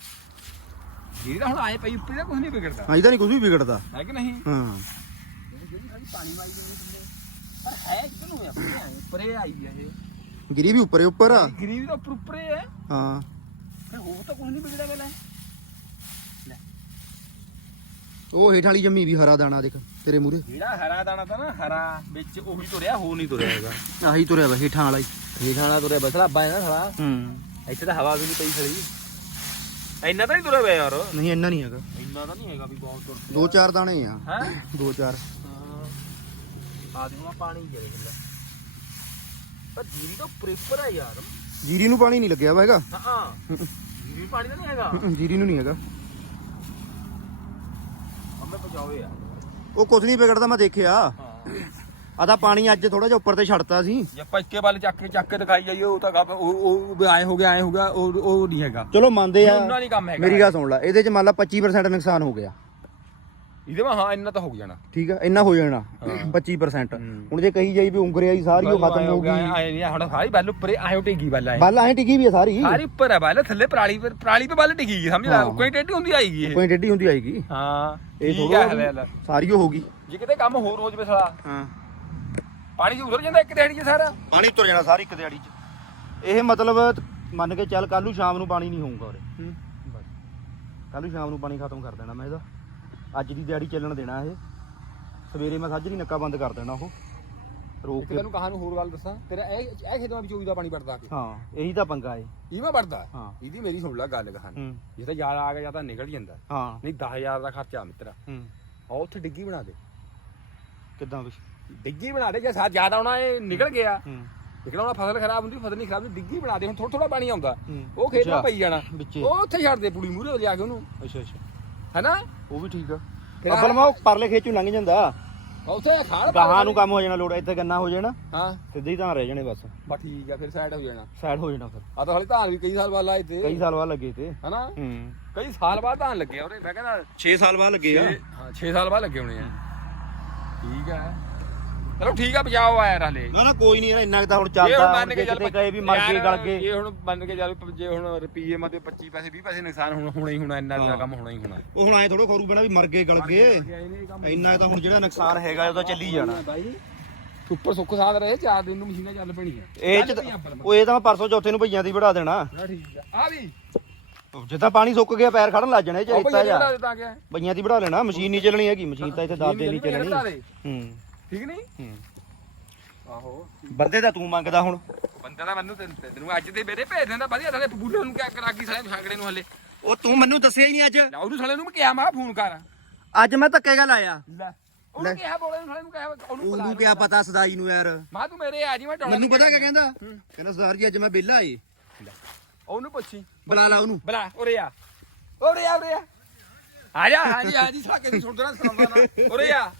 Speaker 1: ਜੀਦੀ ਤਾਂ ਹੁਣ ਆਏ ਪਈ ਉੱਪਰ ਦਾ ਕੁਝ ਨਹੀਂ ਵਿਗੜਦਾ।
Speaker 2: ਅਜੇ ਤਾਂ ਨਹੀਂ ਕੁਝ ਵੀ ਵਿਗੜਦਾ।
Speaker 1: ਹੈ ਕਿ ਨਹੀਂ?
Speaker 2: ਹਾਂ।
Speaker 1: ਜਿਹੜੀ ਸਾਡੀ ਪਾਣੀ ਵਾਲੀ ਦੇ ਥੱਲੇ ਪਰ ਹੈ ਕਿਦੋਂ ਹੋਇਆ ਉੱਪਰੇ ਆਈ ਹੈ ਇਹ।
Speaker 2: ਗਿਰੀ ਵੀ ਉੱਪਰੇ ਉੱਪਰ ਆ।
Speaker 1: ਗਿਰੀ ਵੀ ਤਾਂ ਉੱਪਰ ਉੱਪਰੇ ਹੈ।
Speaker 2: ਹਾਂ।
Speaker 1: ਫਿਰ ਹੋਰ ਤਾਂ ਕੁਝ ਨਹੀਂ ਵਿਗੜਿਆ ਪਹਿਲਾਂ
Speaker 2: ਉਹ ਹੇਠ ਵਾਲੀ ਜੰਮੀ ਵੀ ਹਰਾ ਦਾਣਾ ਦੇਖ ਤੇਰੇ ਮੂਰੇ
Speaker 1: ਜਿਹੜਾ ਹਰਾ ਦਾਣਾ ਤਾਂ ਨਾ ਹਰਾ ਵਿੱਚ ਉਹੀ ਤੁਰਿਆ ਹੋ ਨਹੀਂ ਤੁਰਿਆ ਹੈਗਾ।
Speaker 2: ਆਹੀ ਤੁਰਿਆ ਵਾ ਹੇਠਾਂ ਵਾਲਾ ਹੀ।
Speaker 1: ਇਹ ਖਾਣਾ ਤੁਰਿਆ ਬਸਲਾ ਅੱਬਾ ਨਾ ਸਾਲਾ।
Speaker 2: ਹੂੰ।
Speaker 1: ਇੱਥੇ ਤਾਂ ਹਵਾ ਵੀ ਨਹੀਂ ਪਈ ਖੜੀ। ਇੰਨਾ ਤਾਂ ਨਹੀਂ ਤੁਰਿਆ ਹੋਇਆ ਯਾਰ।
Speaker 2: ਨਹੀਂ ਇੰਨਾ ਨਹੀਂ ਹੈਗਾ।
Speaker 1: ਇੰਨਾ ਤਾਂ ਨਹੀਂ ਹੈਗਾ ਵੀ ਬਹੁਤ ਤੁਰ
Speaker 2: ਦੋ ਚਾਰ ਦਾਣੇ ਆ।
Speaker 1: ਹੈ?
Speaker 2: ਦੋ ਚਾਰ।
Speaker 1: ਆਦਮੀ ਪਾਣੀ ਦੇ ਦਿੰਦਾ ਪਰ ਜੀਰੀ ਤਾਂ ਪ੍ਰੇਪਰ ਹੈ ਯਾਰ।
Speaker 2: ਜੀਰੀ ਨੂੰ ਪਾਣੀ ਨਹੀਂ ਲੱਗਿਆ ਵਾ ਹੈਗਾ।
Speaker 1: ਹਾਂ ਜੀਰੀ ਪਾਣੀ ਤਾਂ ਨਹੀਂ ਹੈਗਾ।
Speaker 2: ਜੀਰੀ ਨੂੰ ਨਹੀਂ ਹੈਗਾ। ਉਹ ਕੁਝ ਨਹੀਂ ਵਿਗੜਦਾ ਮੈਂ ਦੇਖਿਆ।
Speaker 1: ਹਾਂ।
Speaker 2: ਆ ਤਾਂ ਪਾਣੀ ਅੱਜ ਥੋੜਾ ਜਿਹਾ ਉੱਪਰ ਤੇ ਛੱਡਤਾ ਸੀ।
Speaker 1: ਜੇ ਪੱਕੇ ਵੱਲ ਚੱਕ ਕੇ ਚੱਕ ਕੇ ਦਿਖਾਈ ਜਾਈਏ ਉਹ ਤਾਂ ਗੱਪ ਉਹ ਉਹ ਆਏ ਹੋ ਗਿਆ ਆਏ ਹੋ ਗਿਆ ਉਹ ਉਹ ਨਹੀਂ ਹੈਗਾ।
Speaker 2: ਚਲੋ ਮੰਨਦੇ ਆ।
Speaker 1: ਉਹਨਾਂ ਨਹੀਂ ਕੰਮ ਹੈਗਾ।
Speaker 2: ਮੇਰੀ ਗੱਲ ਸੁਣ ਲੈ ਇਹਦੇ ਚ ਮੰਨ ਲਾ 25% ਨੁਕਸਾਨ ਹੋ ਗਿਆ।
Speaker 1: ਇਹਦੇ ਵਿੱਚ ਹਾਂ ਇੰਨਾ ਤਾਂ ਹੋ ਜਾਣਾ।
Speaker 2: ਠੀਕ ਆ ਇੰਨਾ ਹੋ ਜਾਣਾ 25% ਹੁਣ ਜੇ ਕਹੀ ਜਾਈ ਵੀ ਉਂਗਰਿਆ ਹੀ ਸਾਰੀ ਉਹ ਖਤਮ ਹੋ ਗਈ।
Speaker 1: ਆਏ ਨਹੀਂ ਹੁਣ ਸਾਰੀ ਬੱਲ ਉੱਪਰੇ ਆਇਓ ਟਿਕੀ ਬੱਲ ਆਏ।
Speaker 2: ਬੱਲ ਐ ਟਿਕੀ ਵੀ ਆ ਸਾਰੀ।
Speaker 1: ਸਾਰੀ ਉੱਪਰ ਹੈ ਬੱਲ ਥੱਲੇ ਪਰਾਲੀ ਪਰ ਪਰਾਲੀ ਤੇ ਬੱਲ ਟਿਕੀ ਗਈ ਸਮਝ ਲੈ। ਕੋਈ ਟੇਢੀ ਹੁੰਦੀ ਆਏਗੀ ਇਹ।
Speaker 2: ਕੋਈ ਟੇਢੀ ਹੁੰਦੀ ਆਏਗੀ
Speaker 1: ਹਾਂ
Speaker 2: ਇਹ
Speaker 1: ਹੈ
Speaker 2: ਥੋੜਾ
Speaker 1: ਹਲੇ
Speaker 2: ਸਾਰੀ ਉਹ ਹੋਗੀ
Speaker 1: ਜੇ ਕਿਤੇ ਕੰਮ ਹੋਰ ਹੋ ਜਵੇ ਸਾਲਾ।
Speaker 2: ਹਾਂ।
Speaker 1: ਪਾਣੀ ਚ ਉਤਰ ਜਾਂਦਾ ਇੱਕ ਦਿਹਾੜੀ ਚ ਸਾਰਾ?
Speaker 2: ਪਾਣੀ ਤੁਰ ਜਾਣਾ ਸਾਰੀ ਇੱਕ ਦਿਹਾੜੀ ਚ। ਇਹ ਮਤਲਬ ਮੰਨ ਕੇ ਚੱਲ ਕੱਲ ਨੂੰ ਸ਼ਾਮ ਨੂੰ ਪਾਣੀ ਨਹੀਂ ਹੋਊਗਾ ਉਰੇ। ਕੱਲ ਨੂੰ ਸ਼ਾਮ ਨੂੰ ਪਾਣੀ ਖਤਮ ਕਰ ਦੇਣਾ ਮੈਂ ਇਹਦਾ। ਅੱਜ ਦੀ ਦਿਹਾੜੀ ਚੱਲਣ ਦੇਣਾ ਇਹ। ਸਵੇਰੇ ਮੈਂ ਸਾਜਰੀ ਨੱਕਾ ਬੰਦ ਕਰ ਦੇਣਾ ਉਹ। ਰੋਕ ਕੇ
Speaker 1: ਤੈਨੂੰ ਕਹਾਣੀ ਹੋਰ ਗੱਲ ਦੱਸਾਂ। ਤੇਰਾ ਇਹ ਇਹ ਖੇਤਾਂ ਵਿੱਚ ਚੋਈ ਦਾ ਪਾਣੀ ਵੜਦਾ ਕੇ।
Speaker 2: ਹਾਂ ਇਹੀ ਤਾਂ ਪੰਗਾ ਏ।
Speaker 1: ਇਹ ਮੈਂ ਵੜਦਾ।
Speaker 2: ਹਾਂ।
Speaker 1: ਇਹਦੀ ਮੇਰੀ ਸੁਣ ਲੈ ਗੱਲ ਕਹਾਣੀ।
Speaker 2: ਹੂੰ।
Speaker 1: ਜੇ ਤਾਂ ਯਾਰ ਆ ਗਿਆ ਜਾਂ ਤਾਂ ਨਿਕਲ ਜਾਂਦਾ।
Speaker 2: ਹਾਂ।
Speaker 1: ਨਹੀਂ 10000 ਦਾ ਖਰਚਾ ਮਿੱਤਰਾ।
Speaker 2: ਹੂੰ।
Speaker 1: ਆ ਉੱਥੇ ਡਿੱਗੀ ਬਣਾ ਦੇ।
Speaker 2: ਕਿੱਦਾਂ ਵੀ
Speaker 1: ਡਿੱਗੀ ਬਣਾ ਦੇ। ਜੇ ਸਾਥ ਜ਼ਿਆਦਾ ਆਉਣਾ ਇਹ ਨਿਕਲ ਗਿਆ।
Speaker 2: ਹੂੰ।
Speaker 1: ਨਿਕਲਣਾ ਫਸਲ ਖਰਾਬ ਹੁੰਦੀ ਫਸਲ ਨਹੀਂ ਖਰਾਬ ਹੁੰਦੀ ਡਿੱਗੀ ਬਣਾ ਦੇ। ਹੁਣ ਥੋੜਾ ਥੋੜਾ ਪਾਣੀ ਆਉਂਦਾ।
Speaker 2: ਹੂੰ।
Speaker 1: ਉਹ ਖੇਤ
Speaker 2: ਅੱਛਾ।
Speaker 1: ਨੂੰ ਪਈ ਜਾਣਾ।
Speaker 2: ਵਿੱਚੇ।
Speaker 1: ਉਹ ਉੱਥੇ ਛੱਡ ਦੇ ਪੁੜੀ ਮੂਰੇ ਲਿਆ ਕੇ ਉਹਨੂੰ।
Speaker 2: ਅੱਛਾ ਅੱਛਾ।
Speaker 1: ਹੈਨਾ?
Speaker 2: ਉਹ ਵੀ ਠੀਕ ਆ।
Speaker 1: ਫਿਰ
Speaker 2: ਅੱਬਲ ਮੈਂ ਉਹ ਪਰਲੇ ਖੇਤ ਚੋਂ ਲੰਘ ਜਾਂਦਾ।
Speaker 1: ਉੱਥੇ ਖਾੜ ਪਾ
Speaker 2: ਗਾਹਾਂ ਨੂੰ ਕੰਮ ਹੋ ਜਾਣਾ ਲੋੜ ਇੱਥੇ ਗੰਨਾ ਹੋ ਜਾਣਾ।
Speaker 1: ਹਾਂ।
Speaker 2: ਸਿੱਧੇ ਹੀ ਤਾਂ ਰਹਿ ਜਾਣੇ ਬਸ।
Speaker 1: ਬਾ ਠੀਕ ਆ ਫਿਰ ਸਾਈਡ ਹੋ ਜਾਣਾ।
Speaker 2: ਸਾਈਡ ਹੋ ਜਾਣਾ ਫਿਰ।
Speaker 1: ਆ ਤਾਂ ਹਲੇ ਧਾਨ ਵੀ ਕਈ ਸਾਲ ਬਾਅਦ ਲਾਏ ਤੇ।
Speaker 2: ਕਈ ਸਾਲ ਬਾਅਦ ਲੱਗੇ ਤੇ।
Speaker 1: ਹੈਨਾ?
Speaker 2: ਹੂੰ।
Speaker 1: ਕਈ ਸਾਲ ਬਾਅਦ ਧਾਨ ਲੱਗੇ ਆ ਉਹਦੇ ਮੈਂ ਕਹਿੰਦਾ
Speaker 2: 6 ਸਾਲ ਬਾਅਦ ਲੱਗੇ ਆ।
Speaker 1: ਹਾਂ 6 ਸਾਲ ਬਾਅਦ ਲੱਗੇ ਹੋਣੇ ਆ। ਠੀਕ ਆ। ਚਲੋ ਠੀਕ ਆ ਬਚਾਓ ਆ ਯਾਰ ਹਲੇ।
Speaker 2: ਨਾ ਨਾ ਕੋਈ ਨਹੀਂ ਯਾਰ ਇੰਨਾ ਕੁ ਤਾਂ ਹੁਣ ਚੱਲਦਾ
Speaker 1: ਹੁਣ ਮੰਨ ਕੇ
Speaker 2: ਜੇ
Speaker 1: ਚੱਲ
Speaker 2: ਵੀ ਮਰ ਗਏ ਗਲ ਗਏ।
Speaker 1: ਇਹ ਹੁਣ ਮੰਨ ਕੇ ਚੱਲ ਜੇ ਹੁਣ ਰੁਪਈਏ ਮਤੇ 25 ਪੈਸੇ 20 ਪੈਸੇ ਨੁਕਸਾਨ ਹੁਣ ਹੋਣਾ ਹੀ ਹੋਣਾ ਇੰਨਾ ਦਾ। ਕੰਮ ਹੋਣਾ ਹੀ ਹੋਣਾ।
Speaker 2: ਉਹ ਹੁਣ ਐ ਥੋੜੋ ਖਰੂ ਬਣਾ ਵੀ ਮਰ ਗਏ ਗਲ ਗਏ। ਇੰਨਾ ਤਾਂ ਹੁਣ ਜਿਹੜਾ ਨੁਕਸਾਨ ਹੈਗਾ ਉਹ ਤਾਂ ਚੱਲੀ ਜਾਣਾ।
Speaker 1: ਬਾਈ ਉੱਪਰ ਸੁੱਖ ਸਾਧ ਰਹੇ ਚਾਰ ਦਿਨ ਨੂੰ ਮਸ਼ੀਨਾਂ ਚੱਲ ਪੈਣੀਆਂ।
Speaker 2: ਇਹ ਚ ਤਾਂ- ਉਹ ਇਹ ਤਾਂ ਮੈਂ ਪਰਸੋਂ ਚੌਥੇ ਨੂੰ ਭਈਆਂ ਦੀ ਵੜਾ ਦੇਣਾ।
Speaker 1: ਨਾ ਠੀਕ ਆ। ਆ ਵੀ।
Speaker 2: ਜਿੱਦਾਂ ਪਾਣੀ ਸੁੱਕ ਗਿਆ ਪੈਰ ਖੜਨ ਲੱਗ ਜਾਣੇ
Speaker 1: ਉਹ
Speaker 2: ਚਾਹੀਦਾ
Speaker 1: ਭਈਆ
Speaker 2: ਜਾ
Speaker 1: ਬਣਾ ਦਿੱਤਾ ਗਿਆ।
Speaker 2: ਭਈਆਂ ਦੀ ਵੜਾ ਲੈਣਾ ਮਸ਼ੀਨ ਨਹੀਂ ਚੱਲਣੀ ਹੈਗੀ ਮਸ਼ੀਨ ਤਾਂ ਇੱਥੇ ਦੱਸ ਦੇ ਨਹੀਂ ਚੱਲਣੀ ਹੂੰ।
Speaker 1: ਠੀਕ ਨਹੀਂ?
Speaker 2: ਹੂੰ।
Speaker 1: ਆਹੋ।
Speaker 2: ਬੰਦੇ ਤਾਂ ਤੂੰ ਮੰਗਦਾ ਹੁਣ।
Speaker 1: ਬੰਦਾ ਦਾ ਮੈਨੂੰ ਤੈਨੂੰ ਤੈਨੂੰ ਅੱਜ ਦੇ ਮੇਰੇ ਭੇਜ ਦਿੰਦਾ ਵਧੀਆ ਥਲੇ ਬਬੂਲੇ ਨੂੰ ਕਿਆ ਕਰਾ ਕੀ ਸਾਲੇ ਛਾਗੜੇ ਨੂੰ ਹਲੇ।
Speaker 2: ਉਹ ਤੂੰ ਮੈਨੂੰ ਦੱਸਿਆ ਹੀ ਨਹੀਂ ਅੱਜ।
Speaker 1: ਲੈ ਉਹਨੂੰ ਸਾਲੇ ਨੂੰ ਮੈਂ ਕਿਹਾ ਮੈਂ ਕਿਹਾ ਫੋਨ ਕਰ।
Speaker 2: ਅੱਜ ਮੈਂ ਧੱਕੇ ਗੱਲ ਆਇਆ।
Speaker 1: ਲੈ। ਉਹਨੂੰ ਕਿਹਾ ਬੋਲੇ ਨੂੰ ਸਾਲੇ ਨੂੰ ਕਿਹਾ ਉਹਨੂੰ ਬੁਲਾ
Speaker 2: ਉਹਨੂੰ ਕਿਆ ਪਤਾ ਸਦਾਈ ਨੂੰ ਯਾਰ।
Speaker 1: ਮੈਂ ਤੂੰ ਮੇਰੇ ਆ ਜੀ ਮੈਂ ਡੋਲਾ
Speaker 2: ਮੈਨੂੰ ਪਤਾ ਕਿਆ ਕਹਿੰਦਾ? ਕਹਿੰਦਾ ਸਰਦਾਰ ਜੀ ਅੱਜ ਮੈਂ ਵਿਹਲਾ ਏ।
Speaker 1: ਉਹਨੂੰ ਪੁੱਛੀ।
Speaker 2: ਬੁਲਾ ਲਾ ਉਹਨੂੰ।
Speaker 1: ਬਲਾ ਉਰੇ ਆ। ਉਰੇ ਆ ਉਰੇ ਆ। ਆ ਜਾ ਹਾਂਜੀ ਹਾਂਜੀ ਸਾਕੇ ਦੀ ਸੁਣਦਾ ਨਾ ਸੁਣਾਉਂਦਾ ਨਾ। ਉਰੇ ਆ।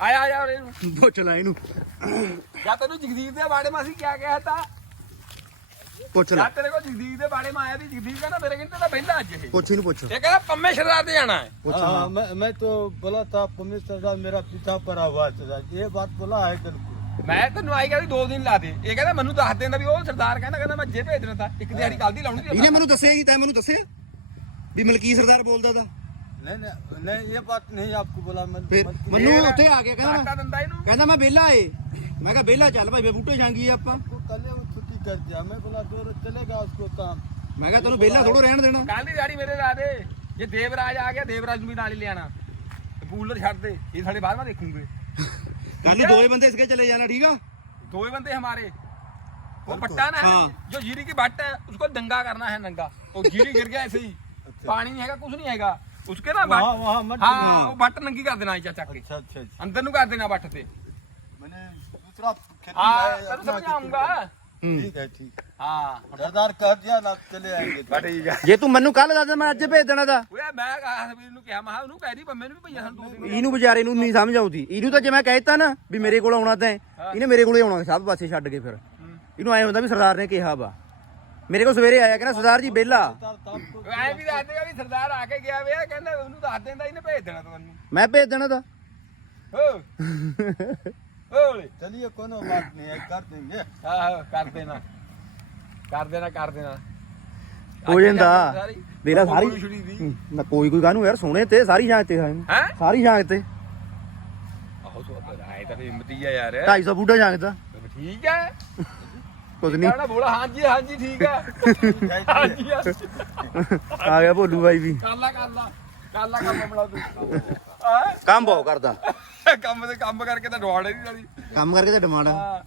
Speaker 1: ਆਇਆ ਆਇਆ ਉਰੇ ਨੂੰ
Speaker 2: ਪੁੱਛ ਲੈ ਇਹਨੂੰ
Speaker 1: ਜਾਂ ਤੈਨੂੰ ਜਗਦੀਪ ਦੇ ਬਾਰੇ ਮਾਸੀ ਕਿਆ ਕਿਹਾ ਤਾ
Speaker 2: ਪੁੱਛ ਲੈ
Speaker 1: ਜਾਂ ਤੇਰੇ ਕੋਲ ਜਗਦੀਪ ਦੇ ਬਾਰੇ ਮਾ ਆਇਆ ਦੀ ਜਗਦੀਪ ਕਹਿੰਦਾ ਮੇਰੇ ਕਹਿੰਦੇ ਤਾਂ ਬਹਿੰਦਾ ਅੱਜ ਇਹ
Speaker 2: ਪੁੱਛ ਇਹਨੂੰ ਪੁੱਛ
Speaker 1: ਇਹ ਕਹਿੰਦਾ ਪੰਮੇ ਸ਼ਰਦਾਰ ਤੇ ਜਾਣਾ ਹੈ
Speaker 2: ਪੁੱਛ
Speaker 5: हाँ
Speaker 2: ਹਾਂ।
Speaker 5: मैं मैं तो बोला था पुलिस सरदार मेरा पीछा पड़ा हुआ है सरदार ये बात बोला है कल को
Speaker 1: ਮੈਂ ਤੈਨੂੰ ਆਈ ਕਹਿੰਦੀ ਦੋ ਦਿਨ ਲਾ ਦੇ ਇਹ ਕਹਿੰਦਾ ਮੈਨੂੰ ਦੱਸ ਦਿੰਦਾ ਵੀ ਉਹ ਸਰਦਾਰ ਕਹਿੰਦਾ ਕਹਿੰਦਾ ਮੈਂ ਜੇ ਭੇਜ ਦੇਣਾ ਤਾਂ ਇੱਕ ਦਿਹਾੜੀ ਕੱਲ ਦੀ ਲਾਉਣੀ ਸੀ
Speaker 2: ਇਹਨੇ ਮੈਨੂੰ ਦੱਸਿਆ ਹੀ ਤੈਂ ਮੈਨੂੰ ਦੱਸਿਆ ਵੀ ਮਲਕੀ ਸਰਦਾਰ ਬੋਲਦਾ ਤਾਂ
Speaker 5: नहीं नहीं नहीं ये बात नहीं आपको बोला मैं
Speaker 2: ਫਿਰ
Speaker 5: मैं-
Speaker 2: ਮੈਨੂੰ ਉੱਥੇ ਆ ਗਿਆ ਕਹਿੰਦਾ
Speaker 1: ਆਟਾ ਦਿੰਦਾ ਇਹਨੂੰ
Speaker 2: ਕਹਿੰਦਾ ਮੈਂ ਵਿਹਲਾ ਏ ਮੈਂ ਕਿਹਾ ਵਿਹਲਾ ਚੱਲ ਭਾਈ ਵੇ ਬੂਟੇ ਜਾਂਗੀ ਆਪਾਂ
Speaker 5: आपको कल वो छुट्टी कर दिया मैं बोला दो रोज चलेगा उसको काम
Speaker 2: ਮੈਂ ਕਿਹਾ ਤੈਨੂੰ ਵਿਹਲਾ ਥੋੜੋ ਰਹਿਣ ਦੇਣਾ
Speaker 1: ਕੱਲ ਦੀ ਦਿਹਾੜੀ ਮੇਰੇ ਲਾ ਦੇ ਜੇ ਦੇਵਰਾਜ ਆ ਗਿਆ ਦੇਵਰਾਜ ਨੂੰ ਵੀ ਨਾਲ ਹੀ ਲਿਆਣਾ ਕੂਲਰ ਛੱਡ ਦੇ ਇਹ ਸਾਡੇ ਬਾਅਦ ਮੈਂ ਦੇਖੂਗੇ
Speaker 2: ਕੱਲ ਨੂੰ ਦੋਏ ਬੰਦੇ ਇਸਕੇ ਚਲੇ ਜਾਣਾ ਠੀਕ ਆ
Speaker 1: दो ही बंदे हमारे वो पट्टा ना है
Speaker 2: हाँ।
Speaker 1: जो जीरी की बट है उसको दंगा करना है नंगा वो जीरी गिर गया ऐसे ही पानी नहीं हैगा कुछ नहीं हैगा ਉਸਕੇ ਨਾ ਵਾਹ ਵਾਹ ਮੱਟ ਹਾਂ ਉਹ
Speaker 5: ਵੱਟ ਨੰਗੀ ਕਰ
Speaker 1: ਦੇਣਾ ਚਾਚਾ ਅੱਛਾ ਅੱਛਾ ਅੰਦਰ ਨੂੰ
Speaker 5: ਕਰ ਦੇਣਾ ਵੱਟ
Speaker 1: ਤੇ।
Speaker 5: ਮੈਨੇ
Speaker 1: ਦੂਸਰਾ
Speaker 5: ਖੇਤੀ
Speaker 1: ਹਾਂ
Speaker 5: ਤੈਨੂੰ ਸਮਝਾਉਂਗਾ। ਠੀਕ ਹੈ ਠੀਕ।
Speaker 1: ਹਾਂ।
Speaker 5: ਸਰਦਾਰ ਕਹ ਦਿਆ ਨਾ ਚਲੇ ਆਏਗੇ।
Speaker 1: ਠੀਕ ਹੈ।
Speaker 2: ਜੇ ਤੂੰ ਮੈਨੂੰ ਕੱਲ ਦੱਸ ਦੇ ਮੈਂ ਅੱਜ ਭੇਜ ਦੇਣਾ ਦਾ।
Speaker 1: ਓਏ ਮੈਂ ਹਸਬੀਰ ਨੂੰ ਕਿਹਾ ਮਹਾ ਉਹਨੂੰ ਕਹਿ ਦੀ ਬੰਮੇ ਨੂੰ ਵੀ ਭਈਆ ਸਾਨੂੰ ਦੋ
Speaker 2: ਇਹਨੂੰ ਵਿਚਾਰੇ ਨੂੰ ਨਹੀਂ ਸਮਝ ਆਉਂਦੀ। ਇਹਨੂੰ ਤਾਂ ਜੇ ਮੈਂ ਕਹਿਤਾ ਨਾ ਵੀ ਮੇਰੇ ਕੋਲ ਆਉਣਾ ਤਾਂ ਇਹਨੇ ਮੇਰੇ ਕੋਲੇ ਆਉਣਾ ਸਭ ਪਾਸੇ ਛੱਡ ਕੇ ਫਿਰ। ਇਹਨੂੰ ਐ ਹੁੰਦਾ ਵੀ ਸਰਦਾਰ ਨੇ ਕਿਹਾ ਵਾ। ਮੇਰੇ ਕੋਲ ਸਵੇਰੇ ਆਇਆ ਕਹਿੰਦਾ ਸਰਦਾਰ ਜੀ ਬੇਲਾ
Speaker 5: सरदार तो आपको
Speaker 1: ਐ ਵੀ ਦੱਸ ਦੇਗਾ ਵੀ ਸਰਦਾਰ ਆ ਕੇ ਗਿਆ ਵੇ ਕਹਿੰਦਾ ਉਹਨੂੰ ਦੱਸ ਦਿੰਦਾ ਇਹਨੇ ਭੇਜ ਦੇਣਾ ਤੁਹਾਨੂੰ
Speaker 2: ਮੈਂ ਭੇਜ ਦੇਣਾ ਦਾ
Speaker 1: ਹੋ ਓਏ
Speaker 5: चलिए कोनो बात नहीं है कर देंगे
Speaker 1: ਆਹੋ ਕਰ ਦੇਣਾ ਕਰ ਦੇਣਾ ਕਰ ਦੇਣਾ
Speaker 2: ਹੋ ਜਾਂਦਾ
Speaker 1: ਸਾਰੀ?
Speaker 2: ਮੇਰਾ
Speaker 1: ਉਹ
Speaker 2: ਸਾਰੀ
Speaker 1: ਕੋਈ ਛੁਰੀ ਦੀ।
Speaker 2: ਹੂੰ, ਨਾ ਕੋਈ ਕੋਈ ਕਾਹਨੂੰ ਯਾਰ ਸੋਹਣੇ ਤੇ ਸਾਰੀ ਜਾਂਚ ਤੇ ਸਾਰੀ
Speaker 1: ਹੈਂ?
Speaker 2: ਸਾਰੀ ਜਾਂਚ ਤੇ
Speaker 1: ਆਹੋ ਸੋ ਆਏ ਤਾਂ ਫੇ ਹਿੰਮਤੀ ਆ ਯਾਰ
Speaker 2: 250 ਬੂਟਾ ਜਾਂਚ ਦਾ
Speaker 1: ਠੀਕ ਹੈ
Speaker 2: ਕੁਝ ਨਹੀਂ
Speaker 1: ਕਹਿਣਾ ਬੋਲਾ ਹਾਂਜੀ ਹਾਂਜੀ ਠੀਕ ਹੈ। ਹਾਂਜੀ ਹਾਂਜੀ।
Speaker 2: ਆ ਗਿਆ ਭੋਲੂ ਬਾਈ ਵੀ।
Speaker 1: ਕਰ ਲਾ ਕਰ ਲਾ। ਕਾਲਾ ਕੰਮ ਬਣਾ ਤੂੰ। ਆ
Speaker 2: ਕੰਮ ਬਹੁਤ ਕਰਦਾ।
Speaker 1: ਕੰਮ ਤੇ ਕੰਮ ਕਰਕੇ ਤਾਂ ਡਵਾੜ ਨਹੀਂ ਵਾਲੀ।
Speaker 2: ਕੰਮ ਕਰਕੇ ਤੇ ਡਿਮਾਂਡ ਆ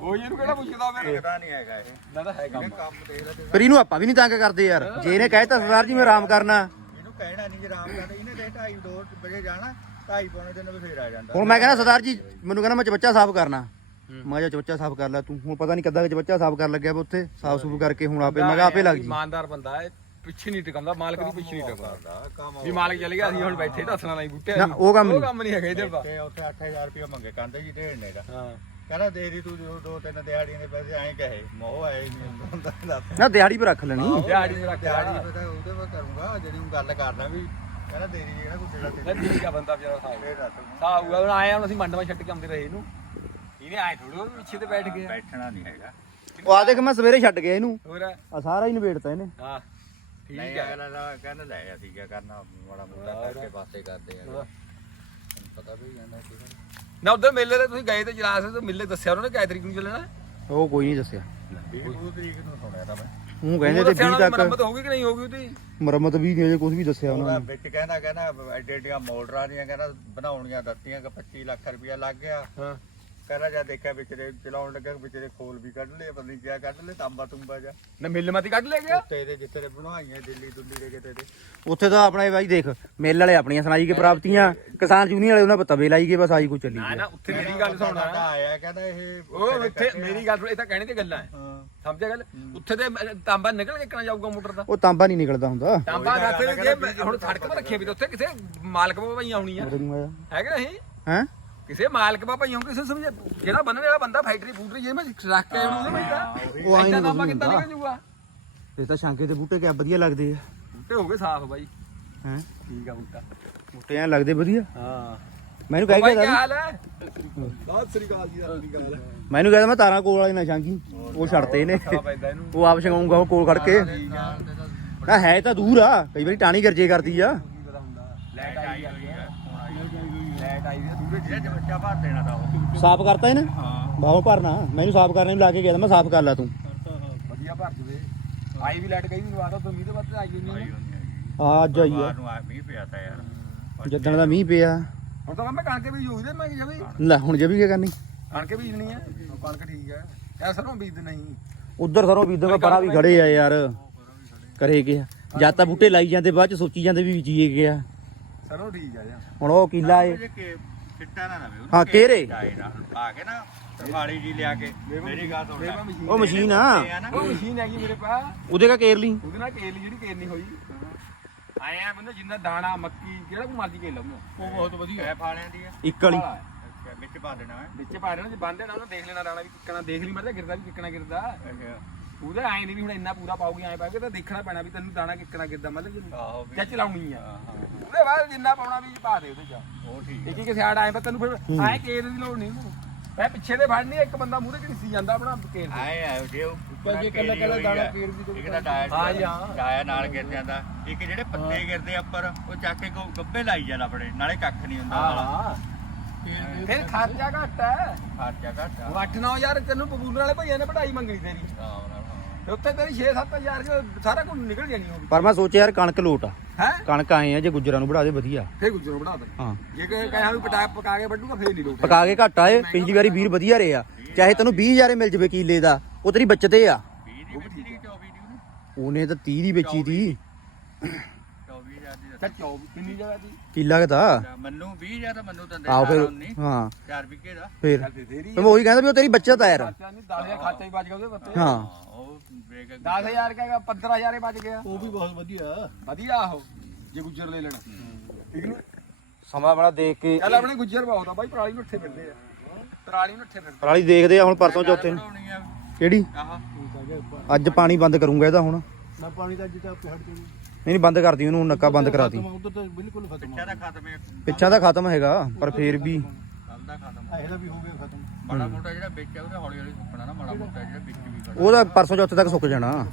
Speaker 1: ਉਹ ਇਹਨੂੰ ਕਿਹੜਾ ਪੁੱਛਦਾ ਫਿਰ?
Speaker 3: ਪਤਾ ਨਹੀਂ ਹੈਗਾ ਇਹ।
Speaker 1: ਨਾ ਤਾਂ ਹੈ ਕੰਮ।
Speaker 3: ਕੰਮ ਦੇਖ ਲੈ ਤੇ
Speaker 2: ਪਰ ਇਹਨੂੰ ਆਪਾਂ ਵੀ ਨਹੀਂ ਤੰਗ ਕਰਦੇ ਯਾਰ। ਜੇ ਇਹਨੇ ਕਹਿਤਾ ਸਰਦਾਰ ਜੀ ਮੈਂ ਆਰਾਮ ਕਰਨਾ।
Speaker 3: ਇਹਨੂੰ ਕਹਿਣਾ ਨਹੀਂ ਜੇ ਆਰਾਮ ਕਰਦਾ ਇਹਨੇ ਕਹੇ 2:30 ਦੋ ਵਜੇ ਜਾਣਾ। 2:30 ਪੌਣੇ ਦਿਨ ਵਜੇ ਫੇਰ ਆ ਜਾਂਦਾ।
Speaker 2: ਹੁਣ ਮੈਂ ਕਹਿੰਦਾ ਸਰਦਾਰ ਜੀ ਮੈਨੂੰ ਕਹਿੰਦਾ ਮੈਂ ਚਬੱਚਾ ਸਾਫ਼ ਕਰਨਾ। ਮੈਂ ਕਿਹਾ ਚਬੱਚਾ ਸਾਫ਼ ਕਰ ਲੈ ਤੂੰ। ਹੁਣ ਪਤਾ ਨਹੀਂ ਕਦਾਂ ਚਬੱਚਾ ਸਾਫ਼ ਕਰਨ ਲੱਗਿਆ ਵਾ ਉੱਥੇ। ਸਾਫ਼ ਸੂਫ ਕਰਕੇ ਹੁਣ ਆਪੇ ਮੈਂ ਕਿਹਾ ਆਪੇ ਲੱਗ ਜੀ।
Speaker 1: ਇਮਾਨਦਾਰ ਬੰਦਾ ਹੈ ਪਿੱਛੇ ਨਹੀਂ ਟਿਕਾਉਂਦਾ ਮਾਲਕ ਦੀ ਪਿੱਛੇ ਨਹੀਂ ਟਿਕਾਉਂਦਾ। ਵੀ ਮਾਲਕ ਚਲੇ ਗਿਆ ਅਸੀਂ ਹੁਣ ਬੈਠੇ ਦੱਸਣਾ ਨਹੀਂ ਬੂਟੇ
Speaker 2: ਨਾ, ਉਹ ਕੰਮ
Speaker 1: ਉਹ
Speaker 2: ਨਹੀਂ।
Speaker 1: ਕੰਮ ਨਹੀਂ ਹੈਗਾ ਇਹਦੇ ਪਾ
Speaker 3: ਤੇ ਉੱਥੇ 8000 ਰੁਪਏ ਮੰਗੇ ਕਹਿੰਦੇ ਜੀ ਢੇੜ ਨੇਗਾ
Speaker 1: ਹਾਂ।
Speaker 3: ਕਹਿੰਦਾ ਦੇ ਦੀ ਤੂੰ ਦੋ- ਦੋ ਤਿੰਨ ਦਿਹਾੜੀਆਂ ਦੇ ਪੈਸੇ ਐਂ ਕਹੇ ਮੋਹ ਆਏ ਨਹੀਂ ਹੁੰਦਾ ਦੱਸ।
Speaker 2: ਨਾ ਦਿਹਾੜੀ 'ਤੇ ਰੱਖ ਲੈਣੀ।
Speaker 1: ਦਿਹਾੜੀ ਤੇ ਰੱਖ
Speaker 3: ਦਿਹਾੜੀ ਪਤਾ ਉਹਦੇ ਮੈਂ ਕਰੂੰਗਾ ਜਿਹੜੀ ਨੂੰ ਗੱਲ ਕਰਦਾ ਵੀ ਕਹਿੰਦਾ ਦੇ ਦੀ ਜਿਹੜਾ ਕੋਈ ਤੇਰਾ ਦੇ
Speaker 1: ਆ ਬੰਦਾ ਵਿਚਾਰਾ ਸਾਹ ਸਾਹ ਹੋਊਗਾ ਹੁਣ ਆਏ ਹੁਣ ਅਸੀਂ ਮੰਡਵਾ ਛੱਡ ਕੇ ਆਉਂਦੇ ਰਹੇ ਇਹਨੂੰ। ਇਹਨੇ ਆਏ ਥੋੜੀ ਪਿੱਛੇ ਤੇ ਬੈਠ ਗਿਆ।
Speaker 3: ਬੈਠਣਾ ਨਹੀਂ ਹੈਗਾ।
Speaker 2: ਉਹ ਆ ਦੇਖ ਮੈਂ ਸਵੇਰੇ ਛੱਡ ਗਿਆ ਇਹਨੂੰ।
Speaker 1: ਹੋਰ?
Speaker 2: ਆ ਸਾਰਾ ਹੀ ਨਵੇੜਤਾ ਇਹਨੇ।
Speaker 1: ਹਾਂ ਠੀਕ ਹੈ
Speaker 3: ਅਗਲਾ ਦਾ ਕਹਿੰਦਾ ਲੈ ਅਸੀਂ ਕੀ ਕਰਨਾ ਮਾੜਾ ਮੋਟਾ ਕਰਕੇ ਪਾਸੇ ਕਰਦੇ ਆ।
Speaker 1: ਹਾਂ।
Speaker 3: ਪਤਾ ਵੀ ਜਾਂਦਾ ਕਿ
Speaker 1: ਨਾ ਉਧਰ ਮੇਲੇ ਤੇ ਤੁਸੀਂ ਗਏ ਤੇ ਜਲਾਸ ਤੇ ਮੇਲੇ ਦੱਸਿਆ ਉਹਨਾਂ ਨੇ ਕਿਹ ਤਰੀਕ ਨੂੰ ਚੱਲਣਾ?
Speaker 2: ਉਹ ਕੋਈ ਨਹੀਂ ਦੱਸਿਆ।
Speaker 3: 20 ਤਰੀਕ ਨੂੰ ਸੁਣਿਆ ਤਾਂ ਮੈਂ।
Speaker 2: ਉਹ ਕਹਿੰਦੇ ਤੇ 20 ਤੱਕ।
Speaker 1: ਮੁਰੰਮਤ ਹੋਊਗੀ ਕਿ ਨਹੀਂ ਹੋਊਗੀ ਉਹਦੀ?
Speaker 2: ਮੁਰੰਮਤ ਵੀ ਨਹੀਂ ਅਜੇ ਕੁਝ ਵੀ ਦੱਸਿਆ ਉਹਨਾਂ ਨੇ।
Speaker 3: ਵਿੱਚ ਕਹਿੰਦਾ ਕਹਿੰਦਾ ਐਡੇ ਐਡੀਆਂ ਮੋਟਰਾਂ ਦੀਆਂ ਕਹਿੰਦਾ ਬਣਾਉਣੀਆਂ ਦਿੱਤੀਆਂ ਕਿ 25 ਲੱਖ ਰੁਪਇਆ ਲੱਗ ਗਿਆ।
Speaker 1: ਹਾਂ।
Speaker 3: ਕਹਿੰਦਾ ਜਦ ਦੇਖਿਆ ਵਿੱਚ ਦੇ ਚਲਾਉਣ ਲੱਗਾ ਵਿੱਚ ਦੇ ਖੋਲ ਵੀ ਕੱਢ ਲਏ ਪਤਾ ਨਹੀਂ ਕਿਆ ਕੱਢ ਲਏ ਤਾਂਬਾ ਤੁੰਬਾ ਜਾ
Speaker 1: ਨਾ ਮਿਲ ਮਤੀ ਕੱਢ ਲੈ ਗਿਆ?
Speaker 3: ਉੱਤੇ ਦੇ ਜਿੱਥੇ ਦੇ ਬਣਵਾਈਆਂ ਦਿੱਲੀ ਦੁੱਲੀ ਦੇ ਕਿਤੇ ਦੇ।
Speaker 2: ਉੱਥੇ ਤਾਂ ਆਪਣੇ ਬਾਈ ਦੇਖ ਮੇਲ ਵਾਲੇ ਆਪਣੀਆਂ ਸੁਣਾਈ ਕੇ ਪ੍ਰਾਪਤੀਆਂ ਕਿਸਾਨ ਯੂਨੀਅਨ ਵਾਲੇ ਉਹਨਾਂ ਪਤਵੇ ਲਾਈ ਗਏ ਬਸ ਆਈ ਕੋ ਚੱਲੀ
Speaker 1: ਨਾ
Speaker 2: ਗਿਆ।
Speaker 1: ਨਾ ਉੱਥੇ ਮੇਰੀ ਗੱਲ ਸੁਣ
Speaker 3: ਸਾਡਾ ਆਇਆ ਕਹਿੰਦਾ ਇਹ
Speaker 1: ਉਹ ਉੱਥੇ ਮੇਰੀ ਗੱਲ ਸੁਣ, ਇਹ ਤਾਂ ਕਹਿਣੇ ਦੀ ਗੱਲਾਂ ਹੈ
Speaker 3: ਹਾਂ।
Speaker 1: ਸਮਝਿਆ ਗੱਲ? ਉੱਥੇ ਤੇ ਅਹ, ਤਾਂਬਾ ਨਿਕਲ ਕੇ ਕਿਣਾ ਜਾਊਗਾ ਮੋਟਰ ਦਾ?
Speaker 2: ਉਹ ਤਾਂਬਾ ਨਹੀਂ ਨਿਕਲਦਾ ਹੁੰਦਾ।
Speaker 1: ਤਾਂਬਾ ਰੱਖੇ ਜੇ ਹੁਣ ਸੜਕ ਤੇ ਰੱਖੇ ਵੀ ਤੇ ਉੱਥੇ ਕਿਸੇ ਮਾਲਕ ਬਾਬਾ ਆਉਣੀਆਂ। ਹੈਗਾ ਨਹੀਂ?
Speaker 2: ਹੈ?
Speaker 1: ਕਿਸੇ ਮਾਲਕ ਬਾਬਾ ਆਉਂ ਕਿਸੇ ਸਮਝ ਜਿਹੜਾ ਬੰਨਣ ਵਾਲਾ ਬੰਦਾ ਫੈਕਟਰੀ ਫੂਟਰੀ ਜੇ ਮੈਂ ਰੱਖ ਕੇ ਉਹਨੂੰ ਬੈਠਾ
Speaker 2: ਉਹ ਆਏਂ ਨੀ ਨੀ
Speaker 1: ਕਿੱਦਾਂ। ਨਿਕਲ ਜੂਗਾ?
Speaker 2: ਇਹ ਤਾਂ ਸ਼ਾਂਕੇ ਦੇ ਬੂਟੇ ਕਿਆ ਵਧੀਆ ਲੱਗਦੇ ਆ।
Speaker 1: ਬੂਟੇ ਹੋ ਗਏ ਸਾਫ਼ ਬਾਈ।
Speaker 2: ਹੈ?
Speaker 1: ਠੀਕ ਆ ਬੂਟਾ।
Speaker 2: ਬੂਟੇ ਐ ਲੱਗਦੇ ਵਧੀਆ?
Speaker 1: ਹਾਂ।
Speaker 2: ਮੈਨੂੰ ਕਹਿ ਗਿਆ
Speaker 1: ਕੀ
Speaker 2: ਤਾ
Speaker 1: ਹਾਲ ਹੈ?
Speaker 3: ਬਹੁਤ ਸ੍ਰੀ ਅਕਾਲ ਜੀ ਸ੍ਰੀ ਅਕਾਲ।
Speaker 2: ਮੈਨੂੰ ਕਹਿੰਦਾ ਮੈਂ ਤਾਰਾਂ ਕੋਲ ਵਾਲੇ ਨਾ ਸ਼ਾਂਕੀ। ਉਹ ਛੱਡਤੇ ਇਹਨੇ।
Speaker 1: ਇਹਨੂੰ
Speaker 2: ਉਹ ਆਪ ਛਗਾਉਂਗਾ ਉਹ ਕੋਲ ਖੜ ਕੇ। ਨਾ ਹੈ ਤਾਂ ਦੂਰ ਆ। ਕਈ ਵਾਰੀ ਟਾਣੀ ਗਰਜੇ ਕਰਦੀ ਆ।
Speaker 1: ਲਾਈਟ ਆਈ ਜਾਂਦੀ ਆ। ਲਾਈਟ ਆਈ ਆ ਦੂਰੇ
Speaker 3: ਜਿਹੜਾ ਬੱਚਾ ਭਰ ਦੇਣਾ ਤਾਂ ਉਹ।
Speaker 2: ਸਾਫ਼ ਕਰਤਾ ਇਹਨੇ? ਬਾਹੋਂ ਭਰਨਾ। ਮੈਨੂੰ ਸਾਫ਼ ਕਰਨੇ ਨੂੰ ਲਾ ਕੇ ਗਿਆ ਤਾ, ਮੈਂ ਸਾਫ਼ ਕਰ ਲਾ ਤੂੰ।
Speaker 1: ਵਧੀਆ ਭਰ ਜਵੇ। ਆਈ ਵੀ ਲਾਈਟ ਕਈ ਵੀ ਲਵਾ ਦੋ ਤੋਂ ਮੀਂਹ ਦੇ ਬਾਅਦ ਆਈ ਨਹੀਂ
Speaker 2: ਆ। ਅੱਜ ਆਈ ਆ।
Speaker 3: ਨੂੰ ਆ ਮੀਂਹ ਪਿਆ ਤਾ ਯਾਰ।
Speaker 2: ਜਿੱਦਣ ਦਾ ਮੀਂਹ ਪਿਆ।
Speaker 1: ਹੁਣ ਤਾਂ ਮੈਂ ਕਣਕੇ ਵੀ ਜੂਦੇ ਮੈਂ ਕਿ ਜਵੇ
Speaker 2: ਲੈ ਹੁਣ ਜੇ ਵੀ ਕੀ ਕਰਨੀ?
Speaker 1: ਕਣਕੇ ਬੀਜਣੀ ਹੈ ਕਣਕ ਠੀਕ ਹੈ ਯਾਰ ਸਰੋਂ ਬੀਜ ਨਹੀਂ
Speaker 2: ਉਧਰ ਸਰੋਂ ਬੀਜਾਂਗਾ ਪਰਾਂ ਵੀ ਖੜੇ ਆ ਯਾਰ। ਕਰੇ ਗਿਆ ਜਦ ਤਾਂ ਬੂਟੇ ਲਾਈ ਜਾਂਦੇ ਬਾਅਦ ਚ ਸੋਚੀ ਜਾਂਦੇ ਵੀ ਬੀਜੀਏ ਗਿਆ
Speaker 1: ਸਰੋਂ ਠੀਕ ਹੈ ਯਾਰ।
Speaker 2: ਹੁਣ ਉਹ ਕਿੱਲਾ ਏ।
Speaker 3: ਜੇ ਕਿ ਚਿੱਟਾ ਨਾ ਰਵੇ
Speaker 2: ਹਾਂ, ਕੇਰੇ।
Speaker 3: ਆ ਕੇ ਨਾ ਥਾਲੀ ਜੀ ਲਿਆ ਕੇ ਮੇਰੀ ਗੱਲ ਸੁਣ ਲੈ।
Speaker 1: ਮਸ਼ੀਨ
Speaker 2: ਉਹ ਮਸ਼ੀਨ ਆ
Speaker 3: ਆ। ਨਾ।
Speaker 1: ਉਹ ਮਸ਼ੀਨ ਹੈਗੀ ਮੇਰੇ ਪਾ
Speaker 2: ਉਹਦੇ ਕਾ ਕੇਰ ਲਈ
Speaker 1: ਉਹਦੇ ਨਾਲ ਕੇਲ ਜਿਹੜੀ ਕੇਲ ਨਹੀਂ ਹੋਈ। ਆਏ ਆ ਬੰਦੇ ਜਿੰਨਾ ਦਾਣਾ ਮੱਕੀ ਜਿਹੜਾ ਕੋ ਮਰਜ਼ੀ ਕੇਲ ਲਓ ਉਹ ਬਹੁਤ ਵਧੀਆ।
Speaker 3: ਇਹ ਫਾਲਿਆਂ ਦੀ ਆ।
Speaker 2: ਇੱਕ ਵਾਲੀ।
Speaker 3: ਅੱਛਾ, ਵਿੱਚ ਪਾ ਦੇਣਾ ਹੈ
Speaker 1: ਵਿੱਚੇ ਪਾ ਦੇਣਾ ਜੇ ਬੰਦੇ ਨਾਲ ਉਹਨੂੰ ਦੇਖ ਲੈਣਾ ਦਾਣਾ ਵੀ ਕਿੱਕਣਾ ਦੇਖ ਲਈ ਮਰਦਾ ਗਿਰਦਾ ਵੀ ਕਿੱਕਣਾ ਗਿਰਦਾ। ਉਹਦੇ ਐਂ ਨਹੀਂ ਵੀ ਹੁਣ ਇੰਨਾ ਪੂਰਾ ਪਾਉਗੀ ਐਂ ਪਾਉਗੇ ਤਾਂ ਦੇਖਣਾ ਪੈਣਾ ਵੀ ਤੈਨੂੰ ਦਾਣਾ ਕਿੱਕਣਾ ਗਿਰਦਾ ਮਤਲਬ ਜਾਂ ਚਲਾਉਣੀ ਆ। ਉਹਦੇ ਬਾਅਦ ਜਿੰਨਾ ਪਾਉਣਾ ਵੀ ਪਾ ਦੇ ਉਹਦੇ ਚ।
Speaker 3: ਉਹ ਠੀਕ
Speaker 1: ਇੱਕ ਇੱਕ ਸਿਆੜ ਪਰ ਤੈਨੂੰ ਫਿਰ ਐਂ ਕੇਰ ਦੀ ਲੋੜ ਨਹੀਂ ਉਹਨੂੰ। ਮੈਂ ਪਿੱਛੇ ਦੇ ਫੜਨੀ ਇੱਕ ਬੰਦਾ ਮੂਹਰੇ ਘਿੱਸੀ ਜਾਂਦਾ ਆਪਣਾ ਕੇਰ ਦੇ
Speaker 3: ਆਏ ਆ ਜੇ ਉਹ
Speaker 1: ਜੇ ਇਕੱਲਾ- ਇਕੱਲਾ ਦਾਣਾ ਕੇਰ ਦੀ
Speaker 3: ਤਾਂ ਡਾਇਟ
Speaker 1: ਹਾਂ ਜੀ, ਹਾਂ।
Speaker 3: ਡਾਇਆ ਨਾਲ ਗਿਰ ਜਾਂਦਾ। ਇੱਕ ਜਿਹੜੇ ਪੱਤੇ ਗਿਰਦੇ ਆ ਉੱਪਰ ਉਹ ਚੱਕ ਕੇ ਗੱਬੇ ਲਾਈ ਜਾਣ ਆਪਣੇ ਨਾਲੇ ਕੱਖ ਨਹੀਂ ਹੁੰਦਾ
Speaker 1: ਹਾਂ। ਫਿਰ ਖਰਚਾ ਘੱਟ ਹੈ
Speaker 3: ਖਰਚਾ ਘੱਟ ਆ।
Speaker 1: 8-9000 ਤੈਨੂੰ ਪਪੂਲਰ ਵਾਲੇ ਭਈਆਂ ਨੇ ਪੜਾਈ ਮੰਗਣੀ ਤੇਰੀ।
Speaker 3: ਹਾਂ।
Speaker 1: ਤੇ ਉੱਥੇ ਤੇਰੀ 6-7000 ਚ ਸਾਰਾ ਕੁਝ ਨਿਕਲ ਜਾਣੀ ਹੋਗੀ
Speaker 2: ਪਰ ਮੈਂ ਸੋਚਿਆ ਯਾਰ ਕਣਕ ਲੋਟ ਆ।
Speaker 1: ਹੈ?
Speaker 2: ਕਣਕ ਆਏ ਆ ਜੇ ਗੁੱਜਰਾਂ ਨੂੰ ਬੜਾ ਦੇ ਵਧੀਆ।
Speaker 1: ਫੇਰ ਗੁੱਜਰ ਬਣਾ ਦੇ।
Speaker 2: ਹਾਂ।
Speaker 1: ਜੇ ਕਹੇ ਕਹਾਂ ਵੀ ਪਟਾ ਪਕਾ ਕੇ ਵੱਢੂਗਾ ਫੇਰ ਨਹੀਂ ਲੋਟ
Speaker 2: ਪਕਾ ਕੇ ਘੱਟ ਆਏ ਪਿਛਲੀ ਵਾਰੀ ਵੀਰ ਵਧੀਆ ਰਹੇ ਆ। ਚਾਹੇ ਤੈਨੂੰ 20000 ਮਿਲ ਜਵੇ ਕੀਲੇ ਦਾ ਉਹ ਤੇਰੀ ਬੱਚਤੇ ਆ।
Speaker 3: ਦੀ ਦੀ 24 ਦੀ ਉਹਨੂੰ
Speaker 2: ਤਾਂ 30 ਦੀ ਵੇਚੀ ਤੀ।
Speaker 3: 24000 ਦੀ
Speaker 1: ਚੱਲ 24 ਕਿੰਨੀ ਜਗ੍ਹਾ ਦੀ?
Speaker 2: ਕਿੱਲਾ ਕਿ ਤਾਂ।
Speaker 3: ਮੰਨੂ 20000 ਤਾਂ ਮੰਨੂ ਤਾਂ
Speaker 2: ਆਓ ਫਿਰ
Speaker 3: ਨਹੀਂ।
Speaker 2: ਹਾਂ।
Speaker 3: 4 ਵਿਕੇ ਦਾ।
Speaker 2: ਫਿਰ।
Speaker 1: ਚੱਲ ਫੇਰ
Speaker 2: ਮੈਂ ਉਹੀ ਕਹਿੰਦਾ ਵੀ ਉਹ ਤੇਰੀ ਬੱਚਤ ਆ ਯਾਰ।
Speaker 1: ਖਰਚਾ ਨਹੀਂ 10000 ਖਰਚਾ ਹੀ ਗਿਆ ਉਹਦੇ ਪਰਾਲੀ
Speaker 2: ਦੇਖਦੇ ਆ ਹੁਣ ਪਰਸੋਂ ਚੌਥੇ ਨੂੰ। ਕਿਹੜੀ? ਅੱਜ ਪਾਣੀ ਬੰਦ ਕਰੂੰਗਾ ਇਹਦਾ ਹੁਣ। ਨਹੀਂ ਬੰਦ ਕਰਦੀ ਉਹਨੂੰ ਨੱਕਾ ਬੰਦ ਕਰਾਤੀ।
Speaker 5: ਉਧਰ ਬਿਲਕੁਲ
Speaker 3: ਪਿੱਛਾ ਦਾ ਖਤਮ
Speaker 2: ਹੈਗਾ ਪਰ ਫੇਰ ਵੀ।
Speaker 3: ਕੱਲ ਦਾ ਖਤਮ ਇਹਦਾ ਵੀ ਹੋ ਗਿਆ ਖਤਮ। ਉਹਦਾ
Speaker 2: ਪਰਸੋਂ ਚੌਥੇ ਤੱਕ ਸੁੱਕ ਜਾਣਾ।
Speaker 3: ਦੋ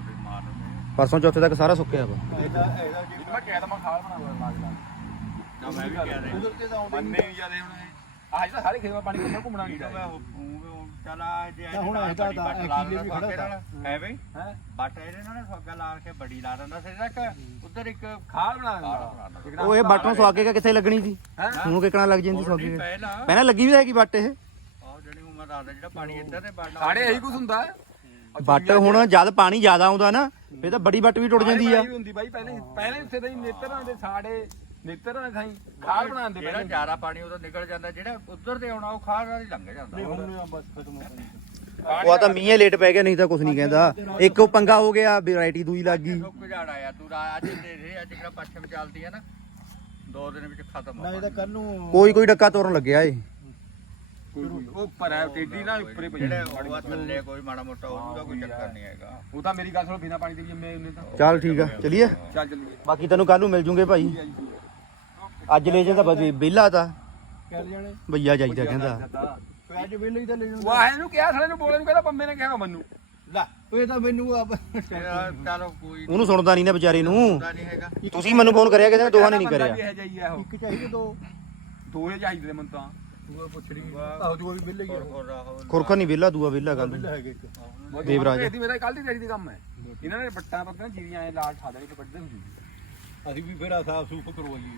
Speaker 3: ਦਿਨ ਮਾਰ ਲੈਂਦੇ
Speaker 2: ਪਰਸੋਂ ਚੌਥੇ ਤੱਕ ਸਾਰਾ ਸੁੱਕਿਆ ਵਾ।
Speaker 5: ਇਹਦਾ ਇਹਦਾ ਜੀ
Speaker 1: ਮੈਂ ਖਾਲ ਬਣਾ ਲੈਣਾ ਲੱਗਦਾ
Speaker 3: ਨਾ ਮੈਂ ਵੀ ਕਹਿ ਰਿਹਾ।
Speaker 5: ਕੁਦਰਤੇ ਦਾ
Speaker 1: ਆਉਂਦੇ ਨਹੀਂ। ਜਿਆਦੇ ਹੁਣ ਆਹ ਜਿਹੜਾ ਸਾਰੇ ਖੇਤ ਪਾਣੀ ਘੁੰਮਣਾ ਨਹੀਂ ਚਾਹੀਦਾ।
Speaker 3: ਚੱਲ ਆ ਜੇ
Speaker 5: ਤਾਂ ਹੁਣ ਇਹਦਾ ਤਾਂ
Speaker 3: ਬੱਟ
Speaker 5: ਇਹ
Speaker 3: ਲਾ
Speaker 5: ਕਿੱਲੇ ਵੀ
Speaker 3: ਦਿੰਦਾ
Speaker 5: ਖੜਾ
Speaker 3: ਸੌਕੇ ਹੈ ਬਈ?
Speaker 1: ਹੈ?
Speaker 3: ਬੱਟ ਇਹਦੇ ਨਾਲ ਨਾ ਸੌਗਾ ਲਾ ਕੇ ਬੜੀ ਲਾ ਦਿੰਦਾ ਸੀ ਤੱਕ। ਉਧਰ ਇੱਕ
Speaker 1: ਖਾਲ ਬਣਾ
Speaker 3: ਖਾਲ
Speaker 1: ਦਿੰਦਾ
Speaker 3: ਬਣਾ ਦਿੰਦਾ।
Speaker 2: ਉਹ ਇਹ ਬਟਨ ਸਵਾਗੇ ਕਿੱਥੇ ਲੱਗਣੀ ਸੀ?
Speaker 1: ਹੈਂ?
Speaker 2: ਹੁਣ ਕਿਕਣਾ ਲੱਗ ਜਾਂਦੀ
Speaker 3: ਹੋਰ
Speaker 2: ਸਵਾਗੇ
Speaker 3: ਨਹੀਂ ਪਹਿਲਾਂ।
Speaker 2: ਪਹਿਲਾਂ ਲੱਗੀ ਵੀ ਹੈਗੀ ਬੱਟ ਇਹ।
Speaker 3: ਆਹ ਜਿਹੜੀ ਉਮਰ ਦਾ ਜਿਹੜਾ ਪਾਣੀ ਇੱਧਰ ਤੇ ਬਣਨਾ
Speaker 1: ਸਾਡੇ ਇਹੀ ਕੁਝ ਹੁੰਦਾ। ਹੈ।
Speaker 2: ਬੱਟ ਹੁਣ ਜਦ ਪਾਣੀ ਜ਼ਿਆਦਾ ਆਉਂਦਾ ਨਾ ਫੇਰ ਤਾਂ ਬੜੀ ਬੱਟ ਵੀ ਟੁੱਟ ਜਾਂਦੀ ਆ।
Speaker 1: ਹੁੰਦੀ ਬਾਈ ਪਹਿਲੇ ਪਹਿਲੇ ਉੱਥੇ ਤਾਂ ਹੀ ਨੇਤਰਾਂ ਦੇ ਸਾੜੇ ਨੇਤਰਾਂ ਦੇ ਥਾਈ ਖਾਲ ਬਣਾਉਂਦੇ
Speaker 3: ਜਿਹੜਾ
Speaker 1: ਪਹਿਲੇ।
Speaker 3: ਜ਼ਿਆਦਾ ਪਾਣੀ ਉਦੋਂ ਨਿਕਲ ਜਾਂਦਾ ਜਿਹੜਾ ਉੱਧਰ ਤੇ ਆਉਣਾ ਉਹ ਖਾਲ ਨਾਲ ਹੀ ਲੰਘ ਜਾਂਦਾ।
Speaker 5: ਹੁਣ ਬਸ ਖਤਮ ਹੋ ਗਈ
Speaker 2: ਉਹ ਆ ਤਾਂ ਮੀਂਹ ਲੇਟ ਪੈ ਗਿਆ ਨਹੀਂ ਤਾਂ ਕੁਝ ਨਹੀਂ ਕਹਿੰਦਾ। ਇੱਕ ਉਹ ਪੰਗਾ ਹੋ ਗਿਆ ਵੈਰਾਈਟੀ ਦੂਈ ਲੱਗ ਗਈ।
Speaker 3: ਸੁੱਕ ਜਾਣਾ ਆ ਤੂੰ ਰਾ- ਅੱਜ ਦੇ ਅੱਜ ਕਿਹੜਾ ਪੱਛਮ ਚੱਲਦੀ ਹੈ ਨਾ। ਦੋ ਦਿਨ ਵਿੱਚ ਖਤਮ
Speaker 5: ਨਹੀਂ ਤਾਂ ਕੱਲ ਨੂੰ
Speaker 2: ਕੋਈ ਕੋਈ ਡੱਕਾ ਤੋਰਨ ਲੱਗਿਆ ਏ।
Speaker 1: ਉਹ ਉੱਪਰ ਹੈ ਟੇਡੀ ਨਾ ਉੱਪਰੇ ਪਈ।
Speaker 3: ਜਿਹੜੇ ਉਹ ਥੱਲੇ ਕੋਈ ਮਾੜਾ ਮੋਟਾ ਉਹਦਾ ਕੋਈ ਚੱਕਰ ਨਹੀਂ ਹੈਗਾ।
Speaker 1: ਉਹ ਤਾਂ ਮੇਰੀ ਗੱਲ ਸੁਣੋ ਬਿਨਾ ਪਾਣੀ ਦੇ ਵੀ ਜੰਮੇ ਉਹਨੇ ਤਾਂ।
Speaker 2: ਚੱਲ ਠੀਕ ਆ ਚਲਿਏ।
Speaker 1: ਚੱਲ ਚੱਲੀਏ।
Speaker 2: ਬਾਕੀ ਤੈਨੂੰ ਕੱਲ ਨੂੰ ਮਿਲ ਜੂਗੇ ਭਾਈ। ਅੱਜ ਲੈ ਜਾਂਦਾ ਬਸ ਵਿਹਲਾ ਤਾਂ।
Speaker 5: ਕਹਿ ਜਾਣੇ।
Speaker 2: ਭਈਆ ਜਾਈਦਾ ਕਹਿੰਦਾ।
Speaker 5: ਤੇ ਅੱਜ ਵੇਲੇ ਹੀ ਤਾਂ ਲੈ
Speaker 1: ਉਹ
Speaker 5: ਜਾਂਦਾ
Speaker 1: ਆਏ ਨੂੰ ਕਿਹਾ ਸਾਲੇ ਨੂੰ ਬੋਲੇ ਨੂੰ ਕਹਿੰਦਾ ਪੰਮੇ ਨੇ ਕਿਹਾ ਮੈਨੂੰ।
Speaker 5: ਲੈ ਇਹ ਤਾਂ ਮੈਨੂੰ ਆਪ
Speaker 3: ਫਿਰ ਚਲੋ ਕੋਈ
Speaker 2: ਉਹਨੂੰ ਸੁਣਦਾ ਨਹੀਂ ਨਾ ਵਿਚਾਰੇ ਨੂੰ।
Speaker 3: ਹੁੰਦਾ ਨਹੀਂ ਹੈਗਾ।
Speaker 2: ਤੁਸੀਂ ਮੈਨੂੰ ਫੋਨ ਕਰਿਆ ਕਿਸੇ ਨੇ ਦੋਹਾਂ ਨੇ ਨਹੀਂ ਕਰਿਆ।
Speaker 1: ਇਹ ਜਾਈ ਆ ਉਹ।
Speaker 5: ਇੱਕ ਚਾਹੀਦੇ ਦੋ।
Speaker 1: ਦੋਏ ਚਾਹੀਦੇ ਨੇ ਮੈਨੂੰ ਤਾਂ।
Speaker 5: ਦੂਆ ਪੁੱਛ ਰਹੀ ਆਹ ਦੂਆ ਵੀ ਵੇਲੇ ਹੀ
Speaker 3: ਹੋਰ
Speaker 5: ਆ
Speaker 3: ਹੋਰ। ਰਾਹੋ
Speaker 2: ਖੁਰਖਰ ਨਹੀਂ ਵਿਹਲਾ ਦੂਆ ਵਿਹਲਾ
Speaker 5: ਹੈਗੇ ਇੱਕ।
Speaker 2: ਦੇਵਰਾਜ।
Speaker 1: ਇਹਦੀ ਮੇਰਾ ਕੱਲ ਦੀ ਤੇਰੀ ਦੀ ਕੰਮ ਹੈ। ਇਹਨਾਂ ਨੇ ਬੱਟਾਂ ਪੱਕੀਆਂ ਜੀਰੀਆਂ ਐ ਲਾਲ ਠਾ ਦੇਣੀ ਤੇ ਵੱਢਦੇ ਹੁੰਦੀ
Speaker 5: ਅਸੀਂ ਵੀ ਫੇਰ ਸਾਫ਼ ਸੂਫ ਕਰਵਾਈਏ।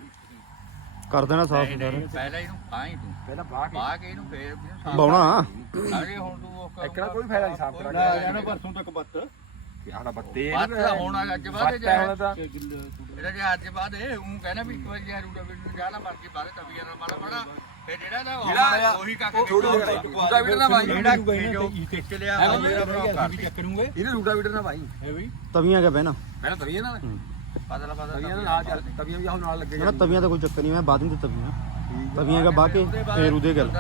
Speaker 2: ਕਰ ਦੇਣਾ ਸਾਫ਼
Speaker 3: ਨਹੀਂ ਨਹੀਂ ਪਹਿਲਾਂ ਇਹਨੂੰ ਪਾਈ ਤੂੰ।
Speaker 1: ਪਹਿਲਾਂ ਬਾਹ ਕੇ।
Speaker 3: ਪਾ ਕੇ ਇਹਨੂੰ ਫੇਰ ਵੀ ਇਹਨੂੰ ਸਾਫ਼
Speaker 2: ਬਾਉਣਾ।
Speaker 3: ਅਰੇ ਹੁਣ ਤੂੰ ਉਹ
Speaker 1: ਇੱਕ ਨਾ ਕੋਈ ਫਾਇਦਾ ਨਹੀਂ ਸਾਫ਼ ਕਰਾ
Speaker 5: ਜਾਣਾ ਪਰਸੋਂ ਤੱਕ ਬੱਤ
Speaker 1: ਯਾਰ ਬੱਤੇ
Speaker 3: ਬਾਤ ਹੁਣ ਅੱਜ ਬਾਅਦ
Speaker 1: ਬੱਤ ਹੈ ਹੁਣ ਤਾਂ
Speaker 3: ਇਹਦਾ ਜੇ ਅੱਜ ਬਾਅਦ ਇਹ ਉਹ ਕਹਿੰਦਾ ਵੀ ਇੱਕ ਵਾਰੀ ਜੇ ਰੂਟਾ ਵੀਟ ਜਾਣਾ ਮਰ ਕੇ ਬਾਹਰ ਤਵੀਆਂ ਨਾਲ ਮਾੜਾ ਮਾੜਾ। ਫੇਰ ਜਿਹੜਾ ਨਾ ਉਹ
Speaker 1: ਜਿਹੜਾ
Speaker 3: ਉਹੀ ਕੱਕ
Speaker 1: ਰੂਟਾ ਵੀਟਰ ਨਾ ਭਾਈ
Speaker 3: ਜਿਹੜਾ ਜੋ ਖਿੱਚ ਲਿਆ ਉਹ ਜਿਹੜਾ
Speaker 5: ਵੀ ਚੱਕਰੂਗੇ
Speaker 1: ਇਹਨੇ ਰੂਟਾ ਵੀਟਰ ਨਾ ਭਾਈ
Speaker 5: ਹੈ ਵੀ?
Speaker 2: ਤਵੀਆਂ ਕਾ ਬਹਿਣਾ
Speaker 1: ਪਹਿਲਾਂ ਤਵੀਆਂ ਨਾਲ।
Speaker 3: ਬਦਲ ਬਦਲ
Speaker 1: ਤਵੀਆਂ ਨਾਲ ਚੱਲ ਤਵੀਆਂ ਵੀ ਆਹ ਨਾਲ ਲੱਗੇ
Speaker 2: ਨਾ ਤਵੀਆਂ ਦਾ ਕੋਈ ਚੱਕਰ ਨਹੀਂ ਮੈਂ ਬਾਅਦ ਵਿੱਚ ਤਵੀਆਂ। ਤਵੀਆਂ ਕਾ ਬਾਹ ਕੇ ਫੇਰ ਉਹਦੇ ਗੱਲ।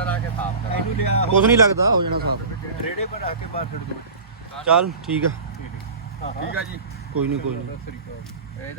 Speaker 2: ਕੁਝ ਨਹੀਂ ਲੱਗਦਾ ਹੋ ਜਾਣਾ ਸਾਫ਼।
Speaker 5: ਰੇੜੇ ਪਰ ਆ ਕੇ ਬਾਹਰ ਛੱਡ ਦੋ।
Speaker 2: ਚੱਲ ਠੀਕ ਆ।
Speaker 1: ਠੀਕ ਆ ਜੀ।
Speaker 2: ਕੋਈ ਨਹੀਂ ਕੋਈ ਨਹੀਂ